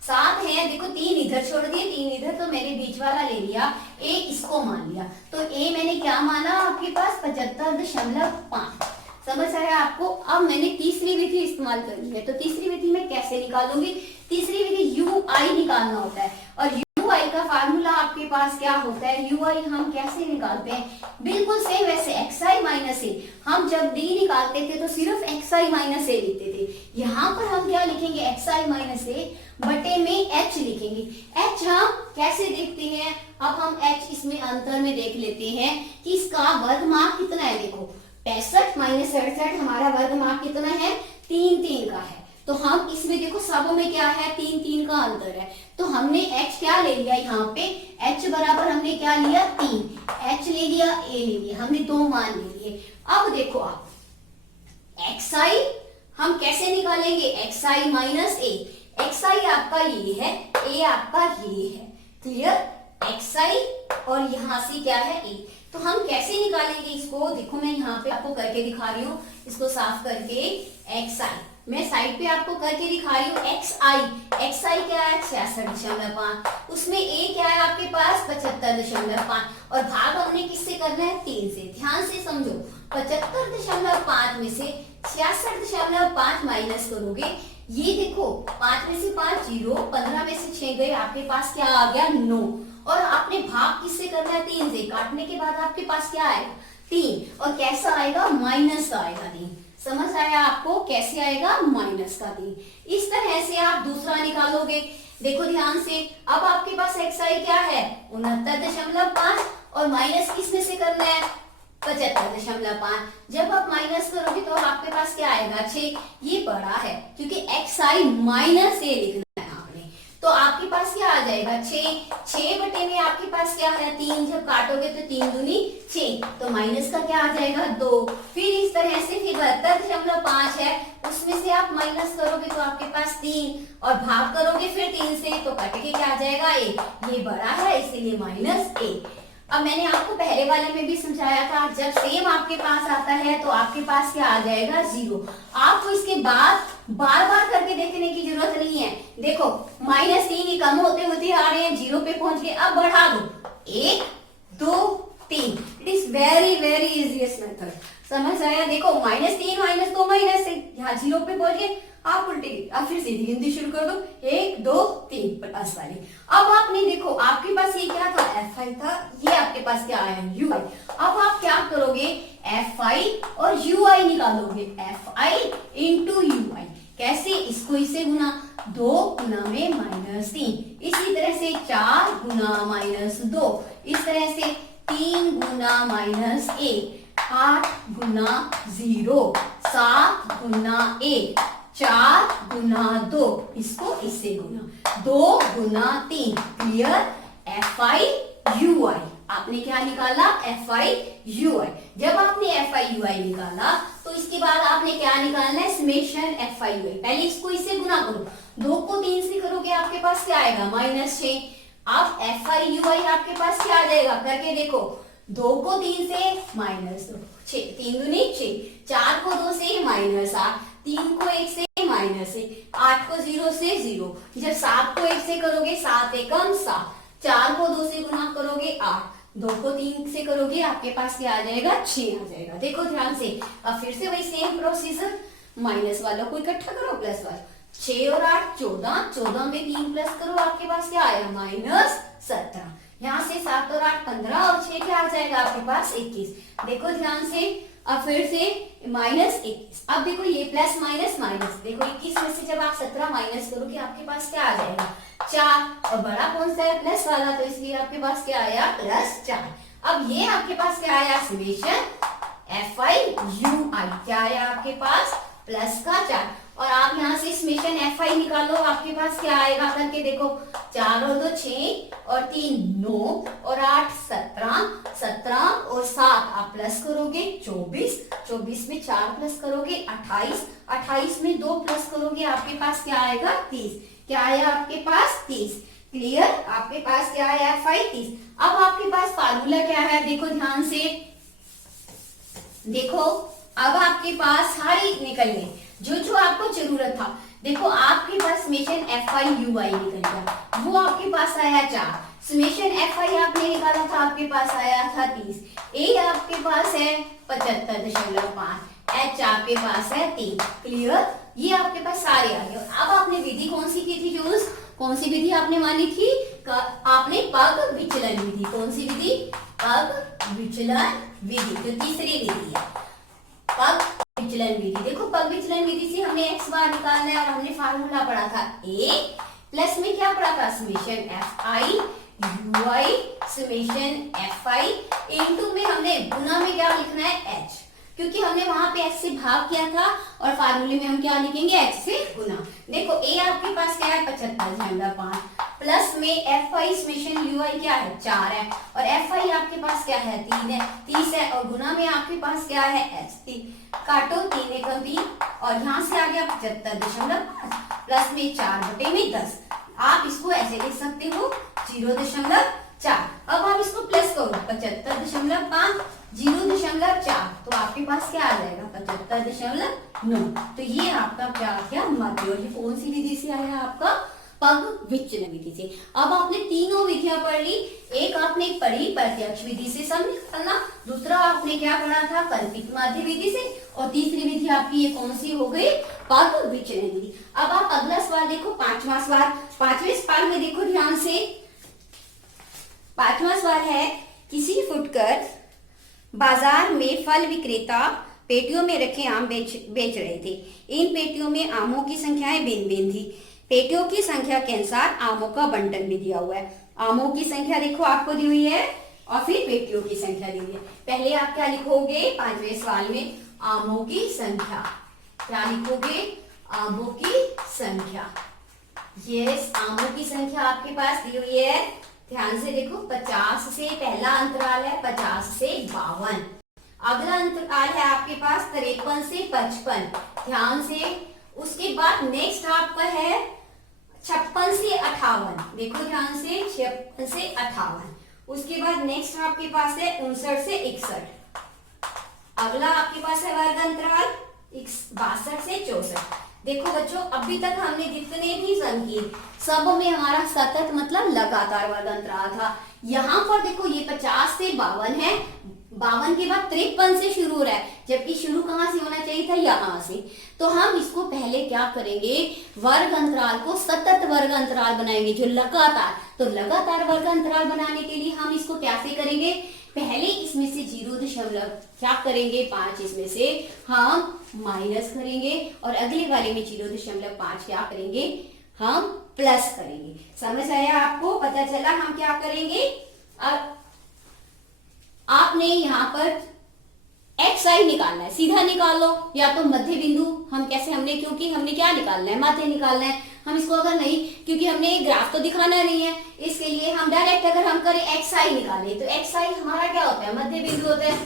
7 है, देखो 3 इधर छोड़ दिए, 3 इधर, तो मैंने बीच वाला ले लिया, ए इसको मान लिया, तो ए मैंने क्या माना आपके पास 75.5, समझ आया आपको। अब मैंने तीसरी विधि इस्तेमाल करनी है, तो तीसरी विधि में कैसे निकालूंगी, तीसरी विधि यू आई निकालना होता है, और यू आई का फार्मूला आपके पास क्या होता है, यू आई हम कैसे निकालते हैं, बिल्कुल सेम वैसे xi माइनस ए, हम जब d निकालते थे तो सिर्फ xi माइनस ए लिखते थे, यहाँ पर हम क्या लिखेंगे xi माइनस ए बटे में h लिखेंगे। h हम कैसे देखते हैं, अब हम h इसमें अंतर में देख लेते हैं कि इसका वर्गमाप कितना है। देखो 65 माइनस 67 हमारा वर्गमाप कितना है, 3 3 का है, तो हम इसमें देखो सब में क्या है 3 3 का अंतर है, तो हमने h क्या ले लिया, यहाँ पे h बराबर हमने क्या लिया 3, h ले लिया a ले लिया, हमने 2 मान ले लिए। अब देखो आप xi हम कैसे निकालेंगे, xi माइनस a, xi आपका ये है, a आपका ये है, क्लियर, xi और यहाँ से क्या है a, तो हम कैसे निकालेंगे इसको, देखो मैं यहाँ पे आपको करके दिखा रही हूँ, इसको साफ करके xi मैं साइड पे आपको करके दिखा रही हूँ, xi क्या है 66.5, उसमें a क्या है आपके पास 75.5, और भाग हमने किससे करना है 3 से, ध्यान से समझो, 75.5 में से 66.5 माइनस करोगे, ये देखो 5 में से 5 0, 15 में से 6 गए, आपके पास क्या आ गया 9, और आपने भाग किससे करना है 3 से, काटने के बाद आपके पास क्या आएगा 3, और कैसा आएगा माइनस का आएगा 3, समझ आया आपको कैसे आएगा माइनस का 3। इस तरह से आप दूसरा निकालोगे, देखो ध्यान से, अब आपके पास xi क्या है 69.5, और माइनस किसमें से करना है 75.5, जब आप माइनस करोगे तो आपके पास क्या आएगा 6, ये बड़ा है क्योंकि xi माइनस ए लिखना है आपने, तो आपके पास क्या आ जाएगा 6 बटे में आपके पास क्या है 3, जब काटोगे तो 3 दूनी 6, तो माइनस का क्या आ जाएगा 2, फिर इस तरह से फिर 72.5 है, उसमें से आप माइनस करोगे तो आपके पास 3, और भाग करोगे फिर 3 से तो कट के क्या आ जाएगा a, ये बड़ा है इसीलिए माइनस a। अब मैंने आपको पहले वाले में भी समझाया था, जब सेम आपके पास आता है तो आपके पास क्या आ जाएगा 0, आपको इसके बाद बार बार करके देखने की जरूरत नहीं है, देखो -3 कम होते होते आ रहे हैं 0 पे पहुंच गए, अब बढ़ा दो 1 2 3, it is very very easiest method, समझ आया, देखो -3 -2 -1, यहाँ 0 पे पहुंच गए, आप उल्टी अब फिर सीधी गिनती शुरू कर दो 1 2 3 प्लस वाली। अब आपने देखो आपके पास ये क्या था fi था, ये आपके पास क्या आया ui, अब आप क्या करोगे fi और ui निकालोगे, fi इंटू ui, कैसे, इसको इसे गुना 2 गुना में -3, इसी तरह से 4 गुना -2, इस तरह से 3 गुना -1, 8 गुना 0, 7 गुना 1, 4 गुना 2, इसको इससे गुना 2 गुना 3, क्लियर, एफ आई यू आई। आपने क्या निकाला? एफ आई यू आई। जब आपने एफ आई यू आई निकाला तो इसके बाद आपने क्या निकालना है? समेशन एफ आई यू आई। पहले इसको इससे गुना करो, 2 को 3 से करोगे आपके पास क्या आएगा? -6। अब एफ आई यू आई आपके पास क्या आ जाएगा? करके देखो, 2 को 3 से -2, 6, 3 दूनी 6, 4 को 2 से -8, 3 को 1 से -1, 8 को 0 से 0। जब 7 को 1 से करोगे 7 एकम 7, 4 को 2 से गुना करोगे 8, 2 को 3 से करोगे आपके पास क्या आ जाएगा? 6 आ जाएगा। देखो ध्यान से, अब फिर से वही सेम प्रोसीजर, माइनस वालों को इकट्ठा करो, प्लस वाला 6 और 8 14, 14 में 3 प्लस करो आपके पास क्या आएगा? -17। यहाँ से 7 और 8 15 और 6 क्या आ जाएगा आपके पास? 21। देखो ध्यान से, अब फिर से -21। अब देखो ये प्लस माइनस माइनस, देखो 21 में से जब आप 17 माइनस करोगे आपके पास क्या आ जाएगा? 4। और बड़ा कौन सा है? प्लस वाला, तो इसलिए आपके पास क्या आया? +4। अब ये आपके पास क्या आया? समेशन एफ आई यू आई क्या आया आपके पास? +4। और आप यहाँ से समेशन एफ आई निकालो, आपके पास क्या आएगा? करके देखो, 4 और 2 6 और 3 9 और 8 17, 17 और 7 आप प्लस करोगे 24, 24 में 4 प्लस करोगे 28, 28 में 2 प्लस करोगे आपके पास क्या आएगा? 30। क्या आया आपके पास? 30। क्लियर? आपके पास क्या आया? F I 30। अब आपके पास फार्मूला क्या है? देखो ध्यान से, देखो अब आपके पास सारी निकल गई जो जो आपको जरूरत था। देखो आपके पास समेशन एफ आई यू आई निकल गया, वो आपके पास आया 4। समेशन एफ आई आपने निकाला था, आपके पास आया था 30। ए आपके पास है 75.5, एच आपके पास है 3। क्लियर? ये आपके पास सारे आ गए। अब आपने विधि कौन सी की थी यूज? कौन सी विधि आपने मानी थी? आपने पग विचलन विधि। कौन सी विधि? पग विचलन विधि, जो तीसरी विधि है, पग विचलन विधि। देखो पग विचलन विधि से हमने x बार निकालना है और हमने फार्मूला पढ़ा था a, प्लस में क्या पढ़ा था? Summation F I you I, summation F I, into में हमने गुना में क्या लिखना है? h, क्योंकि हमने वहां पे h से भाग किया था और फार्मूले में हम क्या लिखेंगे? h से गुना। देखो a आपके पास क्या है? 75/5, प्लस में एफ आई समेशन यू आई क्या है? 4 है, और एफ आई आपके पास क्या है? 3 है, 30 है, और गुना में आपके पास क्या है? h। 3 काटो, 3 एकम 3, और यहाँ से आ गया 75.5, प्लस में 4/10। आप इसको ऐसे लिख सकते हो 0.4। अब आप इसको प्लस करो, 75.5 0.4, तो आपके पास क्या आ जाएगा? 75.9। तो ये आपका क्या आ गया? मध्य। और ये कौन सी विधि से आया? आपका पग विचलन विधि से। अब आपने तीनों विधियां पढ़ ली। एक आपने पढ़ी प्रत्यक्ष विधि से सम निकालना, दूसरा आपने क्या पढ़ा था? कल्पित माध्य विधि से, और तीसरी विधि आपकी ये कौन सी हो गई? पग विचलन विधि। अब आप अगला सवाल देखो, 5वां सवाल। 5वें सवाल में देखो ध्यान से, 5वां सवाल है, किसी फुटकर बाजार में फल विक्रेता पेटियों में रखे आम बेच रहे थे। इन पेटियों में आमों की संख्याएं भिन्न भिन्न थी। पेटियों की संख्या के अनुसार आमों का बंटन भी दिया हुआ है। आमों की संख्या देखो आपको दी हुई है, और फिर पेटियों की संख्या दी हुई है। पहले आप क्या लिखोगे 5वें सवाल में? आमों की संख्या। क्या लिखोगे? आमों की संख्या। यस, आमों की संख्या आपके पास दी हुई है। ध्यान से देखो, 50 से पहला अंतराल है 50 से 52। अगला अंतराल है आपके पास 53 से 55। ध्यान से, उसके बाद नेक्स्ट आपका है 56 से 58। देखो ध्यान से, 56 से 58। उसके बाद नेक्स्ट आपके पास है 59 से 61। अगला आपके पास है वर्ग अंतराल 62 से 64। देखो बच्चों, अभी तक हमने जितने भी सम किए सब में हमारा सतत मतलब लगातार वर्ग अंतराल था। यहाँ पर देखो ये 50 से 52 है, 52 के बाद 53 से शुरू हो रहा है, जबकि शुरू कहाँ से होना चाहिए था? यहाँ से। तो हम इसको पहले क्या करेंगे? वर्ग अंतराल को सतत वर्ग अंतराल बनाएंगे, जो लगातार। तो लगातार वर्ग अंतराल बनाने के लिए हम इसको कैसे करेंगे? पहले इसमें से 0. क्या करेंगे? 5 इसमें से हम माइनस करेंगे, और अगले वाले में 0.5 क्या करेंगे? हम प्लस करेंगे। समझ आया आपको? पता चला हम क्या करेंगे? अब आपने यहाँ पर एक्स आई निकालना है, सीधा निकाल लो, या तो मध्य बिंदु। हम कैसे? हमने क्योंकि हमने क्या निकालना है? मध्य निकालना है। हम इसको अगर नहीं, क्योंकि हमने ग्राफ तो दिखाना नहीं है, इसके लिए हम डायरेक्ट अगर हम करें xi निकाले तो xi हमारा क्या होता है, मध्य बिंदु होता है।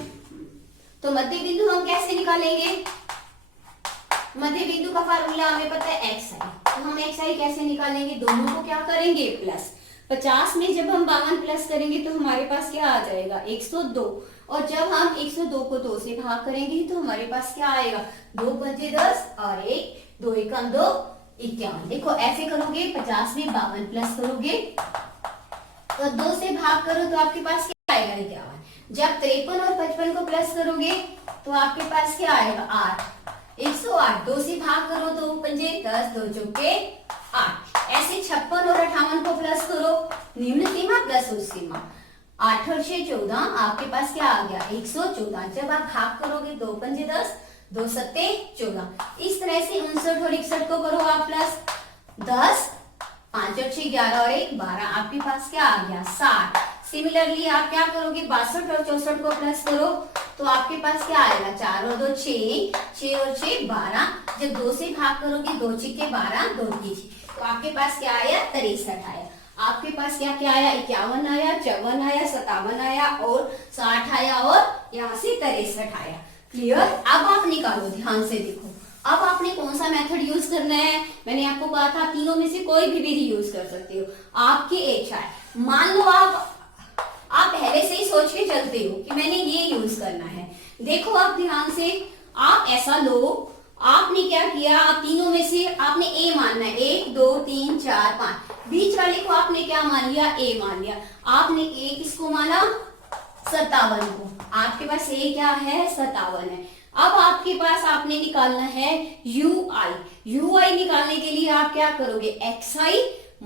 तो मध्य बिंदु हम कैसे निकालेंगे, मध्य बिंदु का फार्मूला हमें पता है xi, तो हम xi कैसे निकालेंगे, दोनों को क्या करेंगे प्लस, 50 में जब हम 52 प्लस करेंगे तो हमारे पास क्या आ जाएगा 102, और जब हम 102 को 2 से भाग करेंगे तो हमारे पास क्या आएगा, 2 पंजे 10 और 1 2 एकम 2 51। देखो ऐसे करोगे 50 में 52 प्लस करोगे तो 2 से भाग करो तो आपके पास क्या आएगा 51। जब 53 और 55 को प्लस करोगे तो आपके पास क्या आएगा 8, 108। 2 से भाग करो तो पंजे 10 2 चौके 8। ऐसे 56 और 58 को प्लस करो, निम्न सीमा प्लस उच्च सीमा, 8 और 6 14, आपके पास क्या आ गया 114। जब आप भाग करोगे 2 पंजे 10 2 सत्ते 14। इस तरह से 59 और 61 को करो आप प्लस, 10 5 और 6 11 और 1 12, आपके पास क्या आ गया 60। सिमिलरली आप क्या करोगे 62 और 64 को प्लस करो तो आपके पास क्या आएगा 4 और 2 6 6 और 6 12। जब 2 से भाग करोगे 2 छिक्के 12 2 तीस, तो आपके पास क्या आया 63 आया। आपके पास क्या क्या आया 51 आया, 54 आया, 57 आया और 60 आया और यहाँ से 63 आया। क्लियर। अब आप निकालो, ध्यान से देखो, अब आपने कौन सा मेथड यूज करना है, मैंने आपको कहा था तीनों में से कोई भी विधि यूज कर सकते हो, आपकी इच्छा है। मान लो आप पहले से ही सोच के चलते हो कि मैंने ये यूज करना है। देखो आप ध्यान से, आप ऐसा लो, आपने क्या किया, आप तीनों में से आपने ए मानना है, 1 2 3 4 5, बीच वाले को आपने क्या मान लिया ए मान लिया। आपने ए किसको माना 57 को, आपके पास ए क्या है 57 है। अब आपके पास आपने निकालना है ui, ui निकालने के लिए आप क्या करोगे xi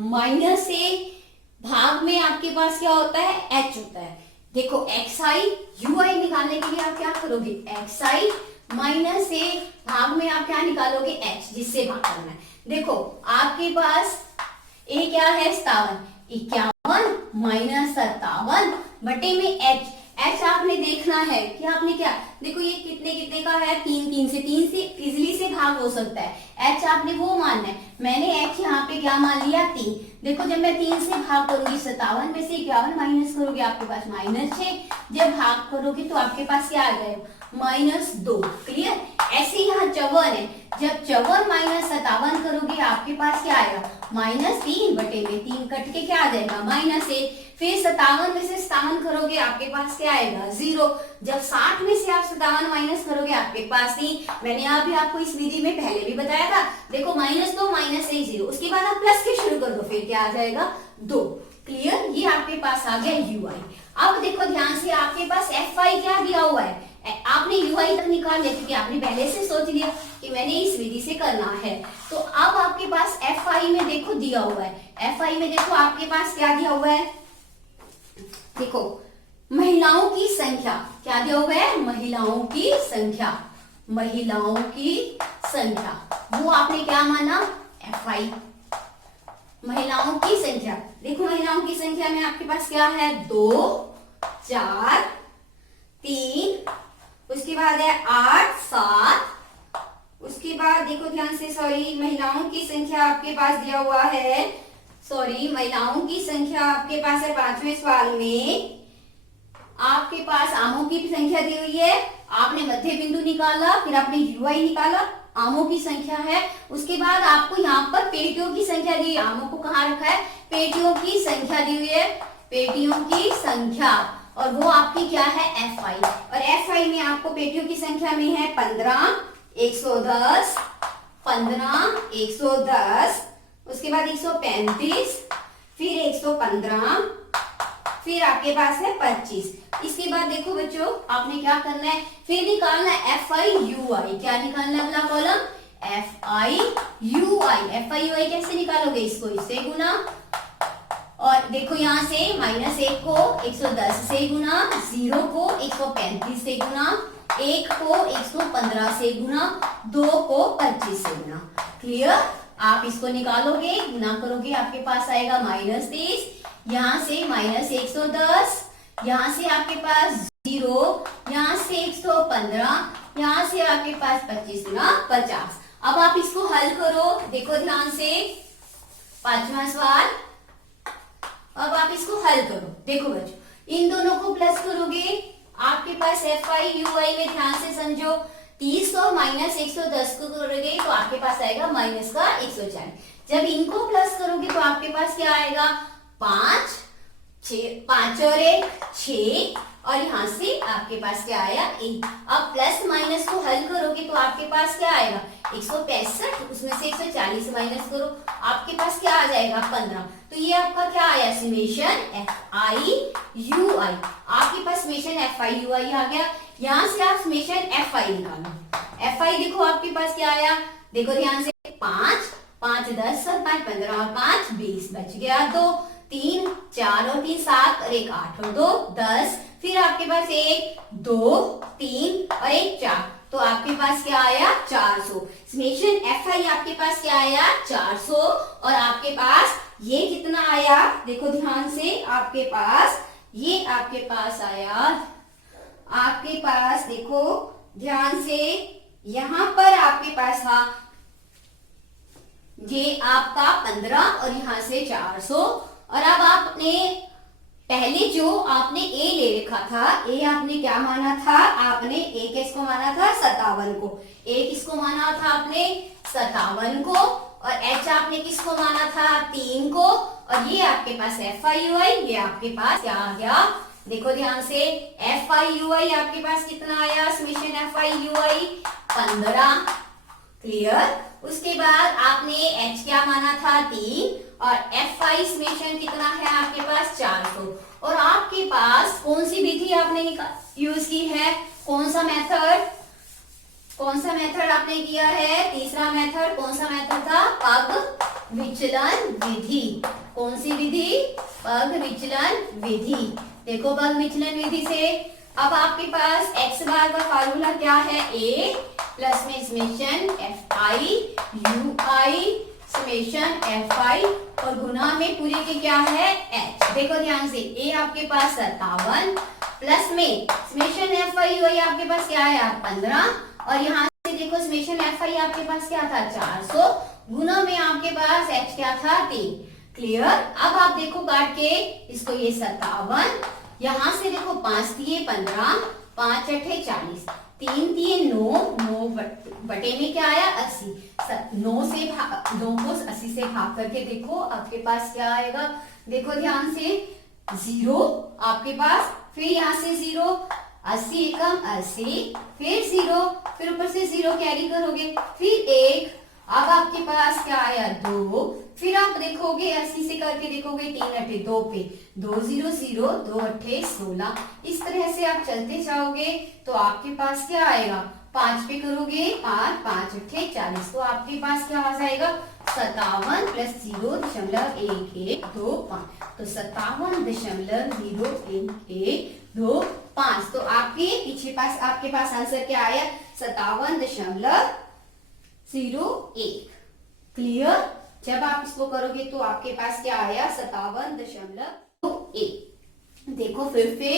माइनस ए, भाग में आपके पास क्या होता है h होता है। देखो xi ui निकालने के लिए आप क्या करोगे xi माइनस ए, भाग में आप क्या निकालोगे h, जिससे भाग करना है। देखो आपके पास ए क्या है 57, 51 माइनस 57 बटे में h, एच आपने देखना है कि आपने क्या, देखो ये कितने कितने का है 3 3 से इजिली से भाग हो सकता है। एच आपने वो मानना है, मैंने एच यहाँ पे क्या मान लिया 3। देखो जब मैं 3 से भाग करूंगी 57 में से 51 माइनस करोगे आपके पास -6, जब भाग करोगे तो आपके पास क्या आ जाएगा -2। क्लियर। ऐसे यहाँ 54 है, जब 54 माइनस 57 करोगे आपके पास क्या आएगा -3 बटे में 3 कट के क्या आ जाएगा -1। फिर 57 में से 57 करोगे आपके पास क्या आएगा 0। जब 60 में से आप 57 माइनस करोगे आपके पास 3। मैंने अभी आपको इस विधि में पहले भी बताया था। देखो -2 -1 0, उसके बाद आप प्लस के शुरू कर दो, फिर क्या आ जाएगा 2। क्लियर। ये आपके पास आ गया ui। अब देखो ध्यान से, आपके पास fi क्या दिया हुआ है, आपने ui तक निकाल लिया क्योंकि आपने पहले से सोच लिया कि मैंने इस विधि से करना है। तो अब आपके पास fi में देखो दिया हुआ है, fi में देखो आपके पास क्या दिया हुआ है, देखो महिलाओं की संख्या क्या दिया हुआ है, महिलाओं की संख्या, महिलाओं की संख्या, वो आपने क्या माना fi, महिलाओं की संख्या। देखो महिलाओं की संख्या में आपके पास क्या है 2 4 3, उसके बाद है 8 7, उसके बाद देखो ध्यान से, सॉरी महिलाओं की संख्या आपके पास दिया हुआ है, सॉरी महिलाओं की संख्या आपके पास है 5वें सवाल में, आपके पास आमों की संख्या दी हुई है, आपने मध्य बिंदु निकाला, फिर आपने ui निकाला, आमों की संख्या है। उसके बाद आपको यहाँ पर पेटियों की संख्या दी है, आमों को कहाँ रखा है, पेटियों की संख्या दी हुई है, पेटियों की संख्या, और वो आपकी क्या है fi, और fi में आपको पेटियों की संख्या में है 15 110, 15 110, उसके बाद 135, फिर 115, फिर आपके पास है 25। इसके बाद देखो बच्चों आपने क्या करना है, फिर निकालना है fi ui, क्या निकालना है अगला कॉलम fi ui कैसे निकालोगे, इसको इससे गुना, और देखो यहाँ से -1 को 110 से गुना, 0 को 135 से गुना, 1 को 115 से गुना, 2 को 25 से गुना। क्लियर। आप इसको निकालोगे, गुना करोगे, आपके पास आएगा -23, यहाँ से -110, यहाँ से आपके पास 0, यहाँ से 115, यहाँ से आपके पास 25 गुना 50। अब आप इसको हल करो, देखो ध्यान से, पांचवा सवाल, अब आप इसको हल करो। देखो बच्चों, इन दोनों को प्लस करोगे, आपके पास एफ आई यू आई में ध्यान से समझो, 30 और माइनस 110 को करोगे तो आपके पास आएगा माइनस का 140। जब इनको प्लस करोगे तो आपके पास क्या आएगा, 5 5 और 1 6, और यहाँ से आपके पास क्या आया 1। अब प्लस माइनस को हल करोगे तो आपके पास क्या आएगा 165, उसमें से 140 माइनस करो, आपके पास क्या आ जाएगा 15। तो ये आपका क्या आया, समेशन एफ आई यू आई। आपके पास समेशन एफ आई यू आई आ गया। यहाँ से आप समेशन एफ आई निकालो। एफ आई देखो आपके पास क्या आया, देखो ध्यान से, 5 5 10 और 5 15 और 5 20, बच गया 2, 3 4 और 3 7 और 1 8 और 2 10, फिर आपके पास 1 2 3 और 1 4, तो आपके पास क्या आया 400। समेशन एफ आई आपके पास क्या आया 400, और आपके पास ये कितना आया, देखो ध्यान से, आपके पास ये आपके पास आया, आपके पास देखो ध्यान से, यहां पर आपके पास था ये आपका 15 और यहां से 400। और अब आपने पहले जो आपने ए ले रखा था, ए आपने क्या माना था, आपने ए किसको माना था 57 को, ए किसको माना था आपने 57 को, और एच आपने किसको माना था 3 को, और ये आपके पास एफ आई यू आई, ये आपके पास क्या आ गया, देखो ध्यान से, एफ आई यू आई आपके पास कितना आया, summation F I you I 15, clear. उसके बाद आपने एच क्या माना था 3, और एफ आई समेशन कितना है आपके पास 400, और आपके पास कौन सी विधि आपने यूज की है, कौन सा मेथड आपने किया है, तीसरा मेथड, कौन सा मेथड था, पग विचलन विधि। कौन सी विधि, पग विचलन विधि। देखो पग विचलन विधि से अब आपके पास एक्स बार का फार्मूला क्या है, ए प्लस में summation F I you I summation F आई, और गुना में पूरे के क्या है एच। देखो ध्यान से, ए आपके पास 57 प्लस में समेशन एफ आई यू आई आपके पास क्या है 15, और यहाँ से देखो समेशन एफ आई आपके पास क्या था 400, गुना में आपके पास एच क्या था 3, क्लियर। अब आप देखो काट के इसको, ये 57, यहाँ से देखो 5 दिए 15, 5 8 40, 3 दिए 9, 9 बटे में क्या आया 80, 9 को 80 से भाग करके देखो आपके पास क्या आएगा, देखो ध्यान से, 0 आपके पास, फिर यहाँ से 0, 80 एकम 80, फिर 0, फिर ऊपर से 0 कैरी करोगे, फिर 1, अब आपके पास क्या आया 2, फिर आप देखोगे 80 से करके देखोगे 3 8 2 पे, 2 0 0, 2 8 16, इस तरह से आप चलते जाओगे तो आपके पास क्या आएगा, 5 पे करोगे 5 5 8 40, तो आपके पास क्या आ जाएगा 57 प्लस 0.1125, तो 57.0125, तो आपके पीछे पास आपके पास आंसर क्या आया 57.01, क्लियर। जब आप इसको करोगे तो आपके पास क्या आया 57.1। देखो फिर से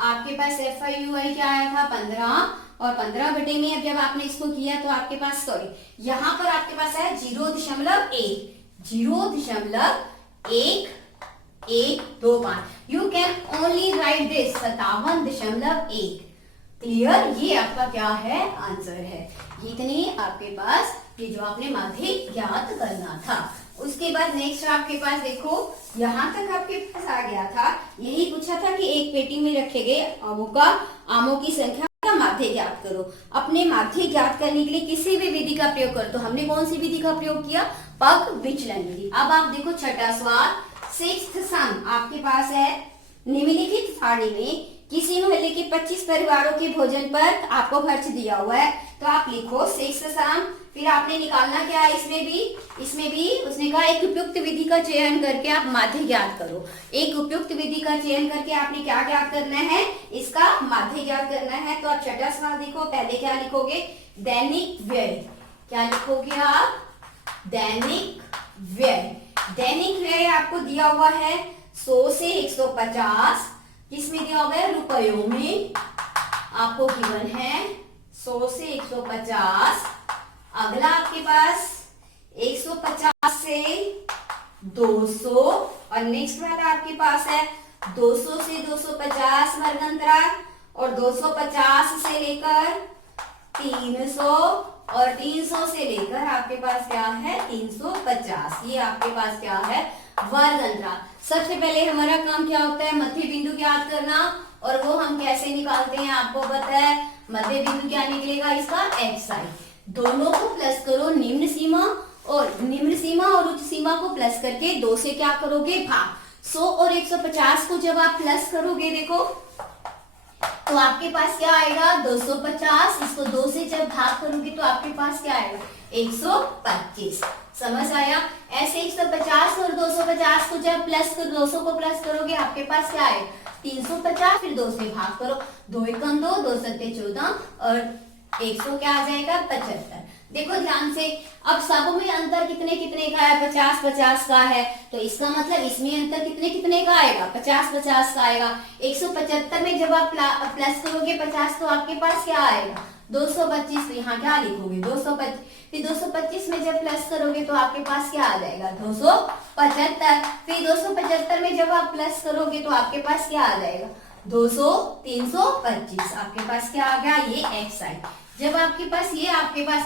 आपके पास एफ आई यू आई क्या आया था 15, और 15 बटे में अब जब आपने इसको किया तो आपके पास, सॉरी यहाँ पर आपके पास है 0.1125, you can only right this 57.1, clear. ये आपका क्या है आंसर है, इतनी आपके पास ये जो आपने माध्य ज्ञात करना था। उसके बाद नेक्स्ट आपके पास देखो, यहाँ तक आपके पास आ गया था, यही पूछा था कि एक पेटी में रखे गए आमों की संख्या का माध्य ज्ञात करो। अपने माध्य ज्ञात करने के लिए किसी भी विधि का प्रयोग करो, तो हमने कौन सी विधि का प्रयोग किया, पग विचलन विधि। अब आप देखो छठा सवाल, 6th सम आपके पास है, निम्नलिखित सारणी में किसी मोहल्ले के 25 परिवारों के भोजन पर आपको खर्च दिया हुआ है, तो आप लिखो 6th सम, फिर आपने निकालना क्या है, इसमें भी उसने कहा एक उपयुक्त विधि का चयन करके आप माध्य ज्ञात करो। एक उपयुक्त विधि का चयन करके आपने क्या ज्ञात करना है, इसका माध्य ज्ञात करना है। तो आप छठा सवाल देखो, पहले क्या लिखोगे, दैनिक व्यय, क्या लिखोगे आप, दैनिक व्यय। दैनिक व्यय आपको दिया हुआ है 100 से 150, किसमें दिया हुआ है, रुपयों में आपको गिवन है 100 से 150। अगला आपके पास 150 से 200 और नेक्स्ट वाला आपके पास है 200 से 250 वर्ग अंतराल और 250 से लेकर 300 और 300 से लेकर आपके पास क्या है 350। ये आपके पास क्या है वर्ग अंतराल। सबसे पहले हमारा काम क्या होता है मध्य बिंदु ज्ञात करना और वो हम कैसे निकालते हैं आपको पता है। मध्य बिंदु क्या निकलेगा इसका xi। दोनों को प्लस करो निम्न सीमा और उच्च सीमा को प्लस करके 2 से क्या करोगे भाग। 100 और 150 को जब आप प्लस करोगे देखो तो आपके पास क्या आएगा 250। इसको 2 से जब भाग करोगे तो आपके पास क्या आएगा 125। समझ आया। ऐसे 150 और 250 को जब प्लस कर 200 को प्लस करोगे आपके पास क्या आएगा 350। फिर 2 से भाग करो 2 एकम 2 2 सत्ते 14 और 100 क्या आ जाएगा 75। देखो ध्यान से अब सब में अंतर कितने कितने का है 50 50 का है तो इसका मतलब इसमें अंतर कितने कितने का आएगा 50 50 का आएगा। 175 में जब आप प्लस करोगे 50 तो आपके पास क्या आएगा 225। तो यहाँ क्या लिखोगे 225। फिर 225 में जब प्लस करोगे तो आपके पास क्या आ जाएगा 275। फिर 275 में जब आप प्लस करोगे तो आपके पास क्या आ जाएगा 200 325। आपके पास क्या आ गया ये xi। जब आपके पास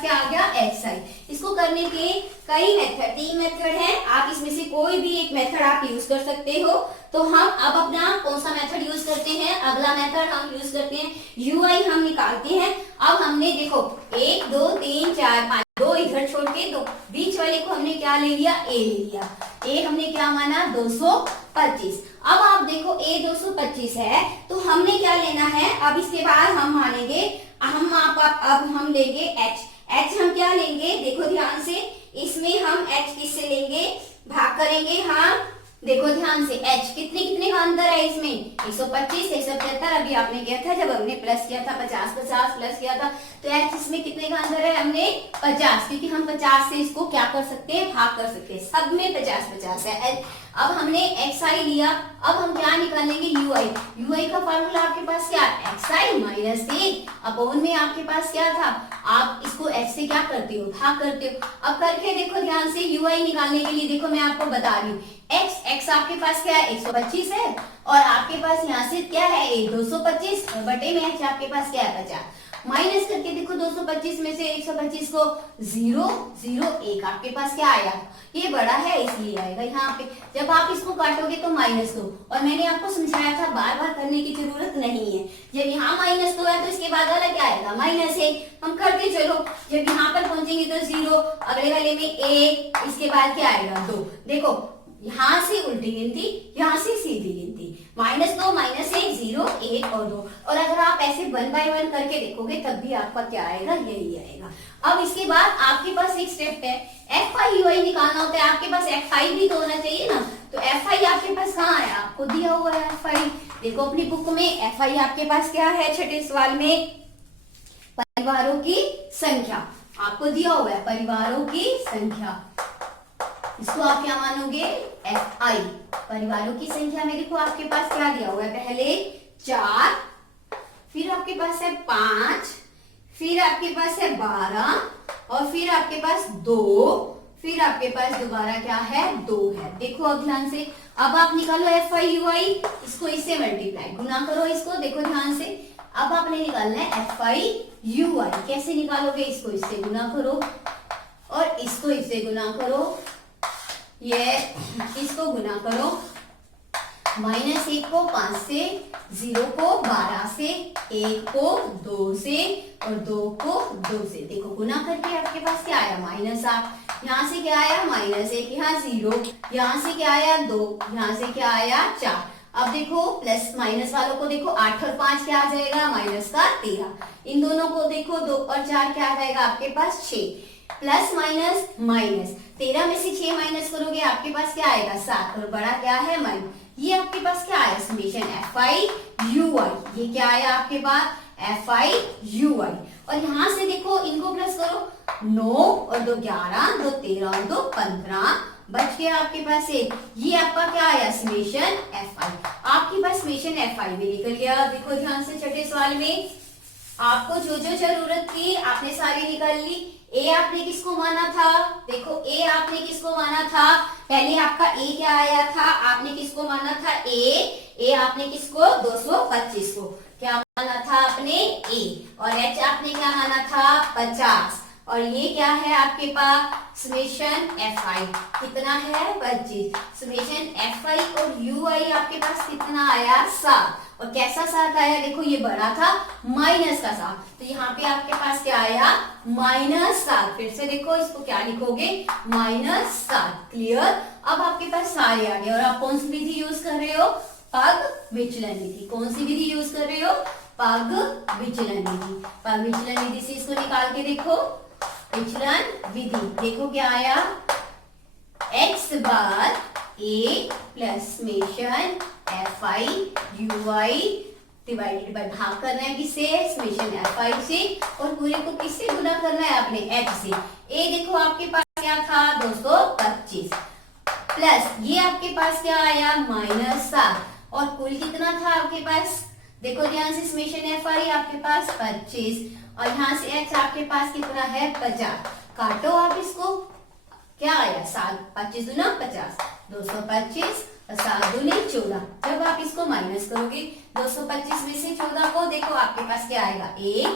क्या आ गया xi। इसको करने के कई मेथड 3 मेथड हैं। आप इसमें से कोई भी एक मेथड आप यूज कर सकते हो। तो हम अब अपना कौन सा मेथड यूज करते हैं अगला मेथड हम यूज करते हैं ui हम निकालते हैं। अब हमने देखो 1 2 3 4 5 2 इधर छोड़ के 2 बीच वाले को हमने क्या ले लिया a ले लिया। a हमने क्या माना 225। अब आप देखो a 225 है तो हमने क्या लेना है अब इसके बाद हम मानेंगे अब हम लेंगे h हम क्या लेंगे देखो ध्यान से इसमें हम h किससे लेंगे भाग करेंगे। हम देखो ध्यान से h कितने कितने का अंतर है इसमें 125 175। अभी आपने किया था जब हमने प्लस किया था 50 50 प्लस किया था तो h इसमें कितने का अंतर है हमने 50 क्योंकि हम 50 से इसको क्या कर सकते हैं भाग कर सकते हैं। सब में 50 50 है। अब हमने xi लिया। अब हम क्या निकालेंगे ui का फार्मूला आपके पास क्या xi माइनस 1 अपॉन में आपके पास क्या था आप इसको h से क्या करते हो भाग करते हो। अब करके देखो ध्यान से ui निकालने के लिए देखो मैं आपको बता रही हूँ x आपके पास क्या है 125 है और आपके पास यहाँ से क्या है 225 और बटे में h आपके पास क्या है 50। माइनस करके देखो 225 में से 125 को 0 0 1 आपके पास क्या आया ये बड़ा है इसलिए आएगा यहाँ पे। जब आप इसको काटोगे तो -2 और मैंने आपको समझाया था बार बार करने की जरूरत नहीं है। जब यहाँ -2 है तो इसके बाद वाला क्या आएगा -1। हम करते चलो जब यहाँ पर पहुंचेंगे तो 0 अगले वाले में 1 इसके बाद क्या आएगा 2। देखो यहाँ से उल्टी गिनती यहाँ से सीधी गिनती -2 -1 0 1 और 2। और अगर आप ऐसे 1 बाय 1 करके देखोगे तब भी आपका क्या आएगा यही आएगा। अब इसके बाद आपके पास एक स्टेप है fi ui निकालना होता है। आपके पास fi भी तो होना चाहिए ना। तो fi आपके पास कहाँ है आपको दिया हुआ है fi। देखो अपनी बुक में fi आपके पास क्या है छठे सवाल में परिवारों की संख्या आपको दिया हुआ है परिवारों की संख्या। इसको आप क्या मानोगे fi परिवारों की संख्या में देखो आपके पास क्या दिया हुआ है पहले 4 फिर आपके पास है 5 फिर आपके पास है 12 और फिर आपके पास 2 फिर आपके पास दोबारा क्या है 2 है। देखो अब ध्यान से अब आप निकालो fi ui इसको इससे मल्टीप्लाई गुना करो इसको देखो ध्यान से। अब आपने निकालना है fi ui कैसे निकालोगे इसको इससे गुना करो और इसको इससे गुना करो ये इसको गुना करो -1 को 5 से 0 को 12 से 1 को 2 से और 2 को 2 से। देखो गुना करके आपके पास क्या आया -8 यहाँ से क्या आया -1 यहाँ 0 यहाँ से क्या आया 2 यहाँ से क्या आया 4। अब देखो प्लस माइनस वालों को देखो 8 और 5 क्या आ जाएगा -13। इन दोनों को देखो 2 और 4 क्या आ जाएगा आपके पास 6 प्लस माइनस माइनस 13 में से 6 माइनस करोगे आपके पास क्या आएगा 7 और बड़ा क्या है माइनस। ये आपके पास क्या आया समेशन fi ui ये क्या आया आपके पास fi ui। और यहाँ से देखो इनको प्लस करो 9 और 2 11 2 13 और 2 15 बच गया आपके पास एक। ये आपका क्या आया समेशन fi। आपके पास समेशन fi भी निकल गया। देखो ध्यान से छठे सवाल में आपको जो जो जरूरत थी आपने सारी निकाल ली। ए आपने किसको माना था, देखो ए आपने किसको माना था, पहले आपका ए क्या आया था, आपने किसको माना था ए आपने किसको 225 को क्या माना था आपने ए, और एच आपने क्या माना था 50, और ये क्या है आपके पास समेशन एफ आई कितना है 25, समेशन एफ आई और यू आई आपके पास कितना आया 7, और कैसा 7 आया, देखो ये बड़ा था माइनस का 7, तो यहाँ पे आपके पास क्या आया -7, फिर से देखो इसको क्या लिखोगे -7, क्लियर। अब आपके पास सारे आ गए, और आप कौन सी विधि यूज कर रहे हो, पग विचलन विधि, कौन सी विधि यूज कर रहे हो, पग विचलन विधि, पग विचलन विधि से इसको निकाल के देखो, विचलन विधि देखो क्या आया, x bar a plus summation F I you I divided by, भाग करना है किससे, समेशन एफ आई से, और पूरे को किससे गुना करना है आपने h से। a देखो आपके पास क्या था 225 प्लस ये आपके पास क्या आया -7, और कुल कितना था आपके पास, देखो ध्यान से समेशन एफ आई आपके पास 25, और यहाँ से x आपके पास कितना है 50, काटो आप इसको, क्या आया 7, 25 दूना 50, 225 और 7 दूनी 14, जब आप इसको माइनस करोगे 225 में से 14 को, देखो आपके पास क्या आएगा 1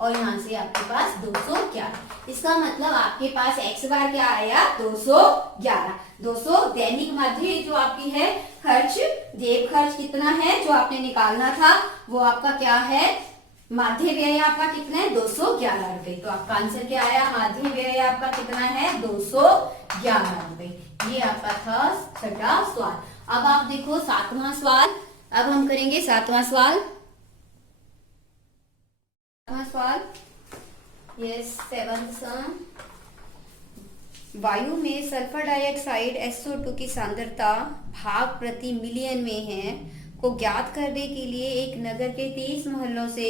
और यहाँ से आपके पास 211, इसका मतलब आपके पास x बार क्या आया 211, 200 दैनिक माध्य जो आपकी है खर्च, जेब खर्च कितना है जो आपने निकालना था, वो आपका क्या है माध्य व्यय आपका कितना है 211 रुपए, तो आपका आंसर क्या आया, माध्य व्यय आपका कितना है 211 रुपए, ये आपका था छठा सवाल। अब आप देखो 7वां सवाल, अब हम करेंगे 7वां सवाल, 7वां सवाल यस 7th सम, वायु में सल्फर डाइऑक्साइड SO2 की सांद्रता भाग प्रति मिलियन में है को ज्ञात करने के लिए एक नगर के 30 मोहल्लों से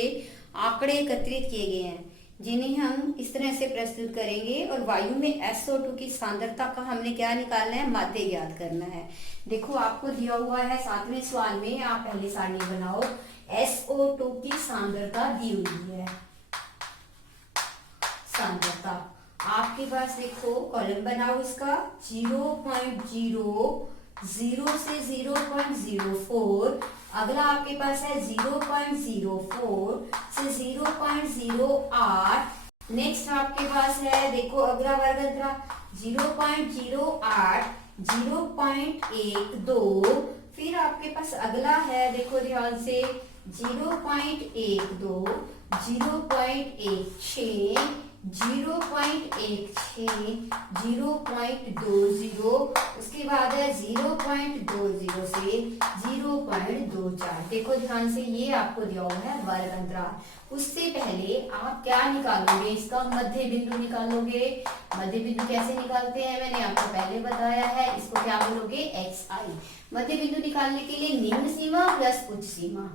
आंकड़े एकत्रित किए गए हैं, जिन्हें हम इस तरह से प्रस्तुत करेंगे, और वायु में SO2 की सांद्रता का हमने क्या निकालना है, माध्य ज्ञात करना है। देखो आपको दिया हुआ है 7वें सवाल में, आप पहले सारणी बनाओ, SO2 की सांद्रता दी हुई है, सांद्रता आपके पास देखो कॉलम बनाओ इसका 0.0 से 0.04, अगला आपके पास है 0.04 से 0.08, नेक्स्ट आपके पास है देखो अगला वर्ग अंतरा 0.08, 0.12, फिर आपके पास अगला है देखो ध्यान से 0.12, 0.16, 0.16, 0.20, उसके बाद है 0.20 से 0.24, देखो ध्यान से ये आपको दिया हुआ है वर्ग अंतराल। उससे पहले आप क्या निकालोगे, इसका मध्य बिंदु निकालोगे, मध्य बिंदु कैसे निकालते हैं मैंने आपको पहले बताया है, इसको क्या बोलोगे xi, मध्य बिंदु निकालने के लिए निम्न सीमा प्लस उच्च सीमा,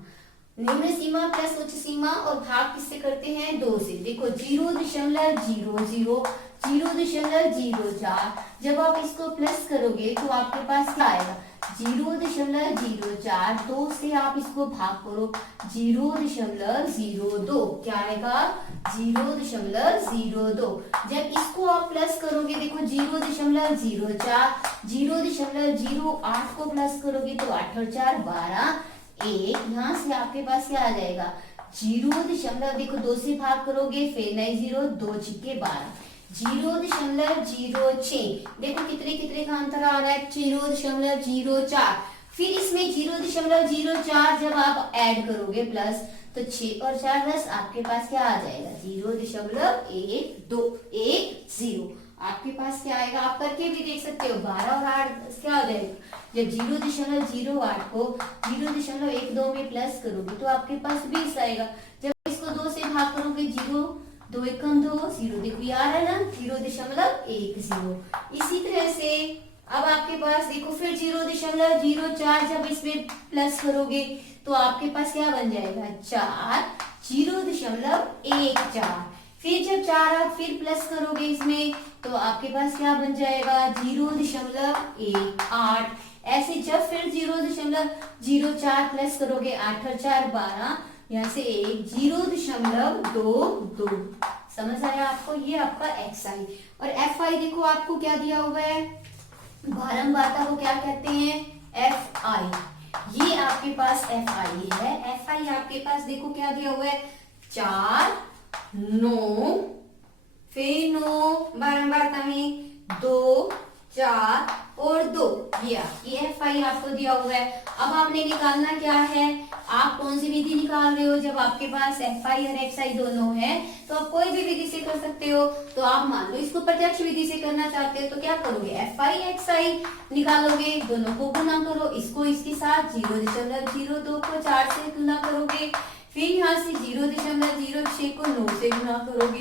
निम्न सीमा प्लस उच्च सीमा, और भाग किससे करते हैं 2 से, देखो 0.00, 0.04, जब आप इसको प्लस करोगे तो आपके पास क्या आएगा 0.04, 2 से आप इसको भाग करो 0.02, क्या आएगा 0.02, जब इसको आप प्लस करोगे देखो 0.04, 0.08 को प्लस करोगे तो 8 और 4 12, 1, यहाँ से आपके पास क्या आ जाएगा 0. देखो 2 से भाग करोगे फिर नहीं 0, 2 छिक्के 12, 0.06, देखो कितने कितने का अंतर आ रहा है 0.04, फिर इसमें 0.04 जब आप ऐड करोगे प्लस तो 6 और 4 10, आपके पास क्या आ जाएगा 0.1210, आपके पास क्या आएगा, आप करके भी देख सकते हो 12 और 8 क्या आ जाएगा, जब 0.08 को 0.12 में प्लस करोगे तो आपके पास 20 आएगा, जब इसको 2 से भाग करोगे 0, 2 एकम 2, 0, देखो ये आ रहा है ना 0.10, इसी तरह से अब आपके पास देखो फिर 0.04 जब इसमें प्लस करोगे तो आपके पास क्या बन जाएगा 4, 0.14, फिर जब 4 आप फिर प्लस करोगे इसमें तो आपके पास क्या बन जाएगा 0.18, ऐसे जब फिर 0.04 प्लस करोगे 8 और 4 12, यहाँ से 1, 0.22, समझ आया आपको? ये आपका xi और fi देखो आपको क्या दिया हुआ है, बारंबारता को क्या कहते हैं, fi। ये आपके पास fi है। fi आपके पास देखो क्या दिया हुआ है, 4 9 फिर 9 बारंबारता में 2 4 और 2, ये आपकी fi आपको दिया हुआ है। अब आपने निकालना क्या है, आप कौन सी विधि निकाल रहे हो, जब आपके पास fi और xi दोनों है तो आप कोई भी विधि से कर सकते हो। तो आप मान लो इसको प्रत्यक्ष विधि से करना चाहते हो तो क्या करोगे, fi xi निकालोगे, दोनों को गुना करो, इसको इसके साथ 0.02 को 4 से गुना करोगे, फिर यहाँ से 0.06 को 9 से गुना करोगे,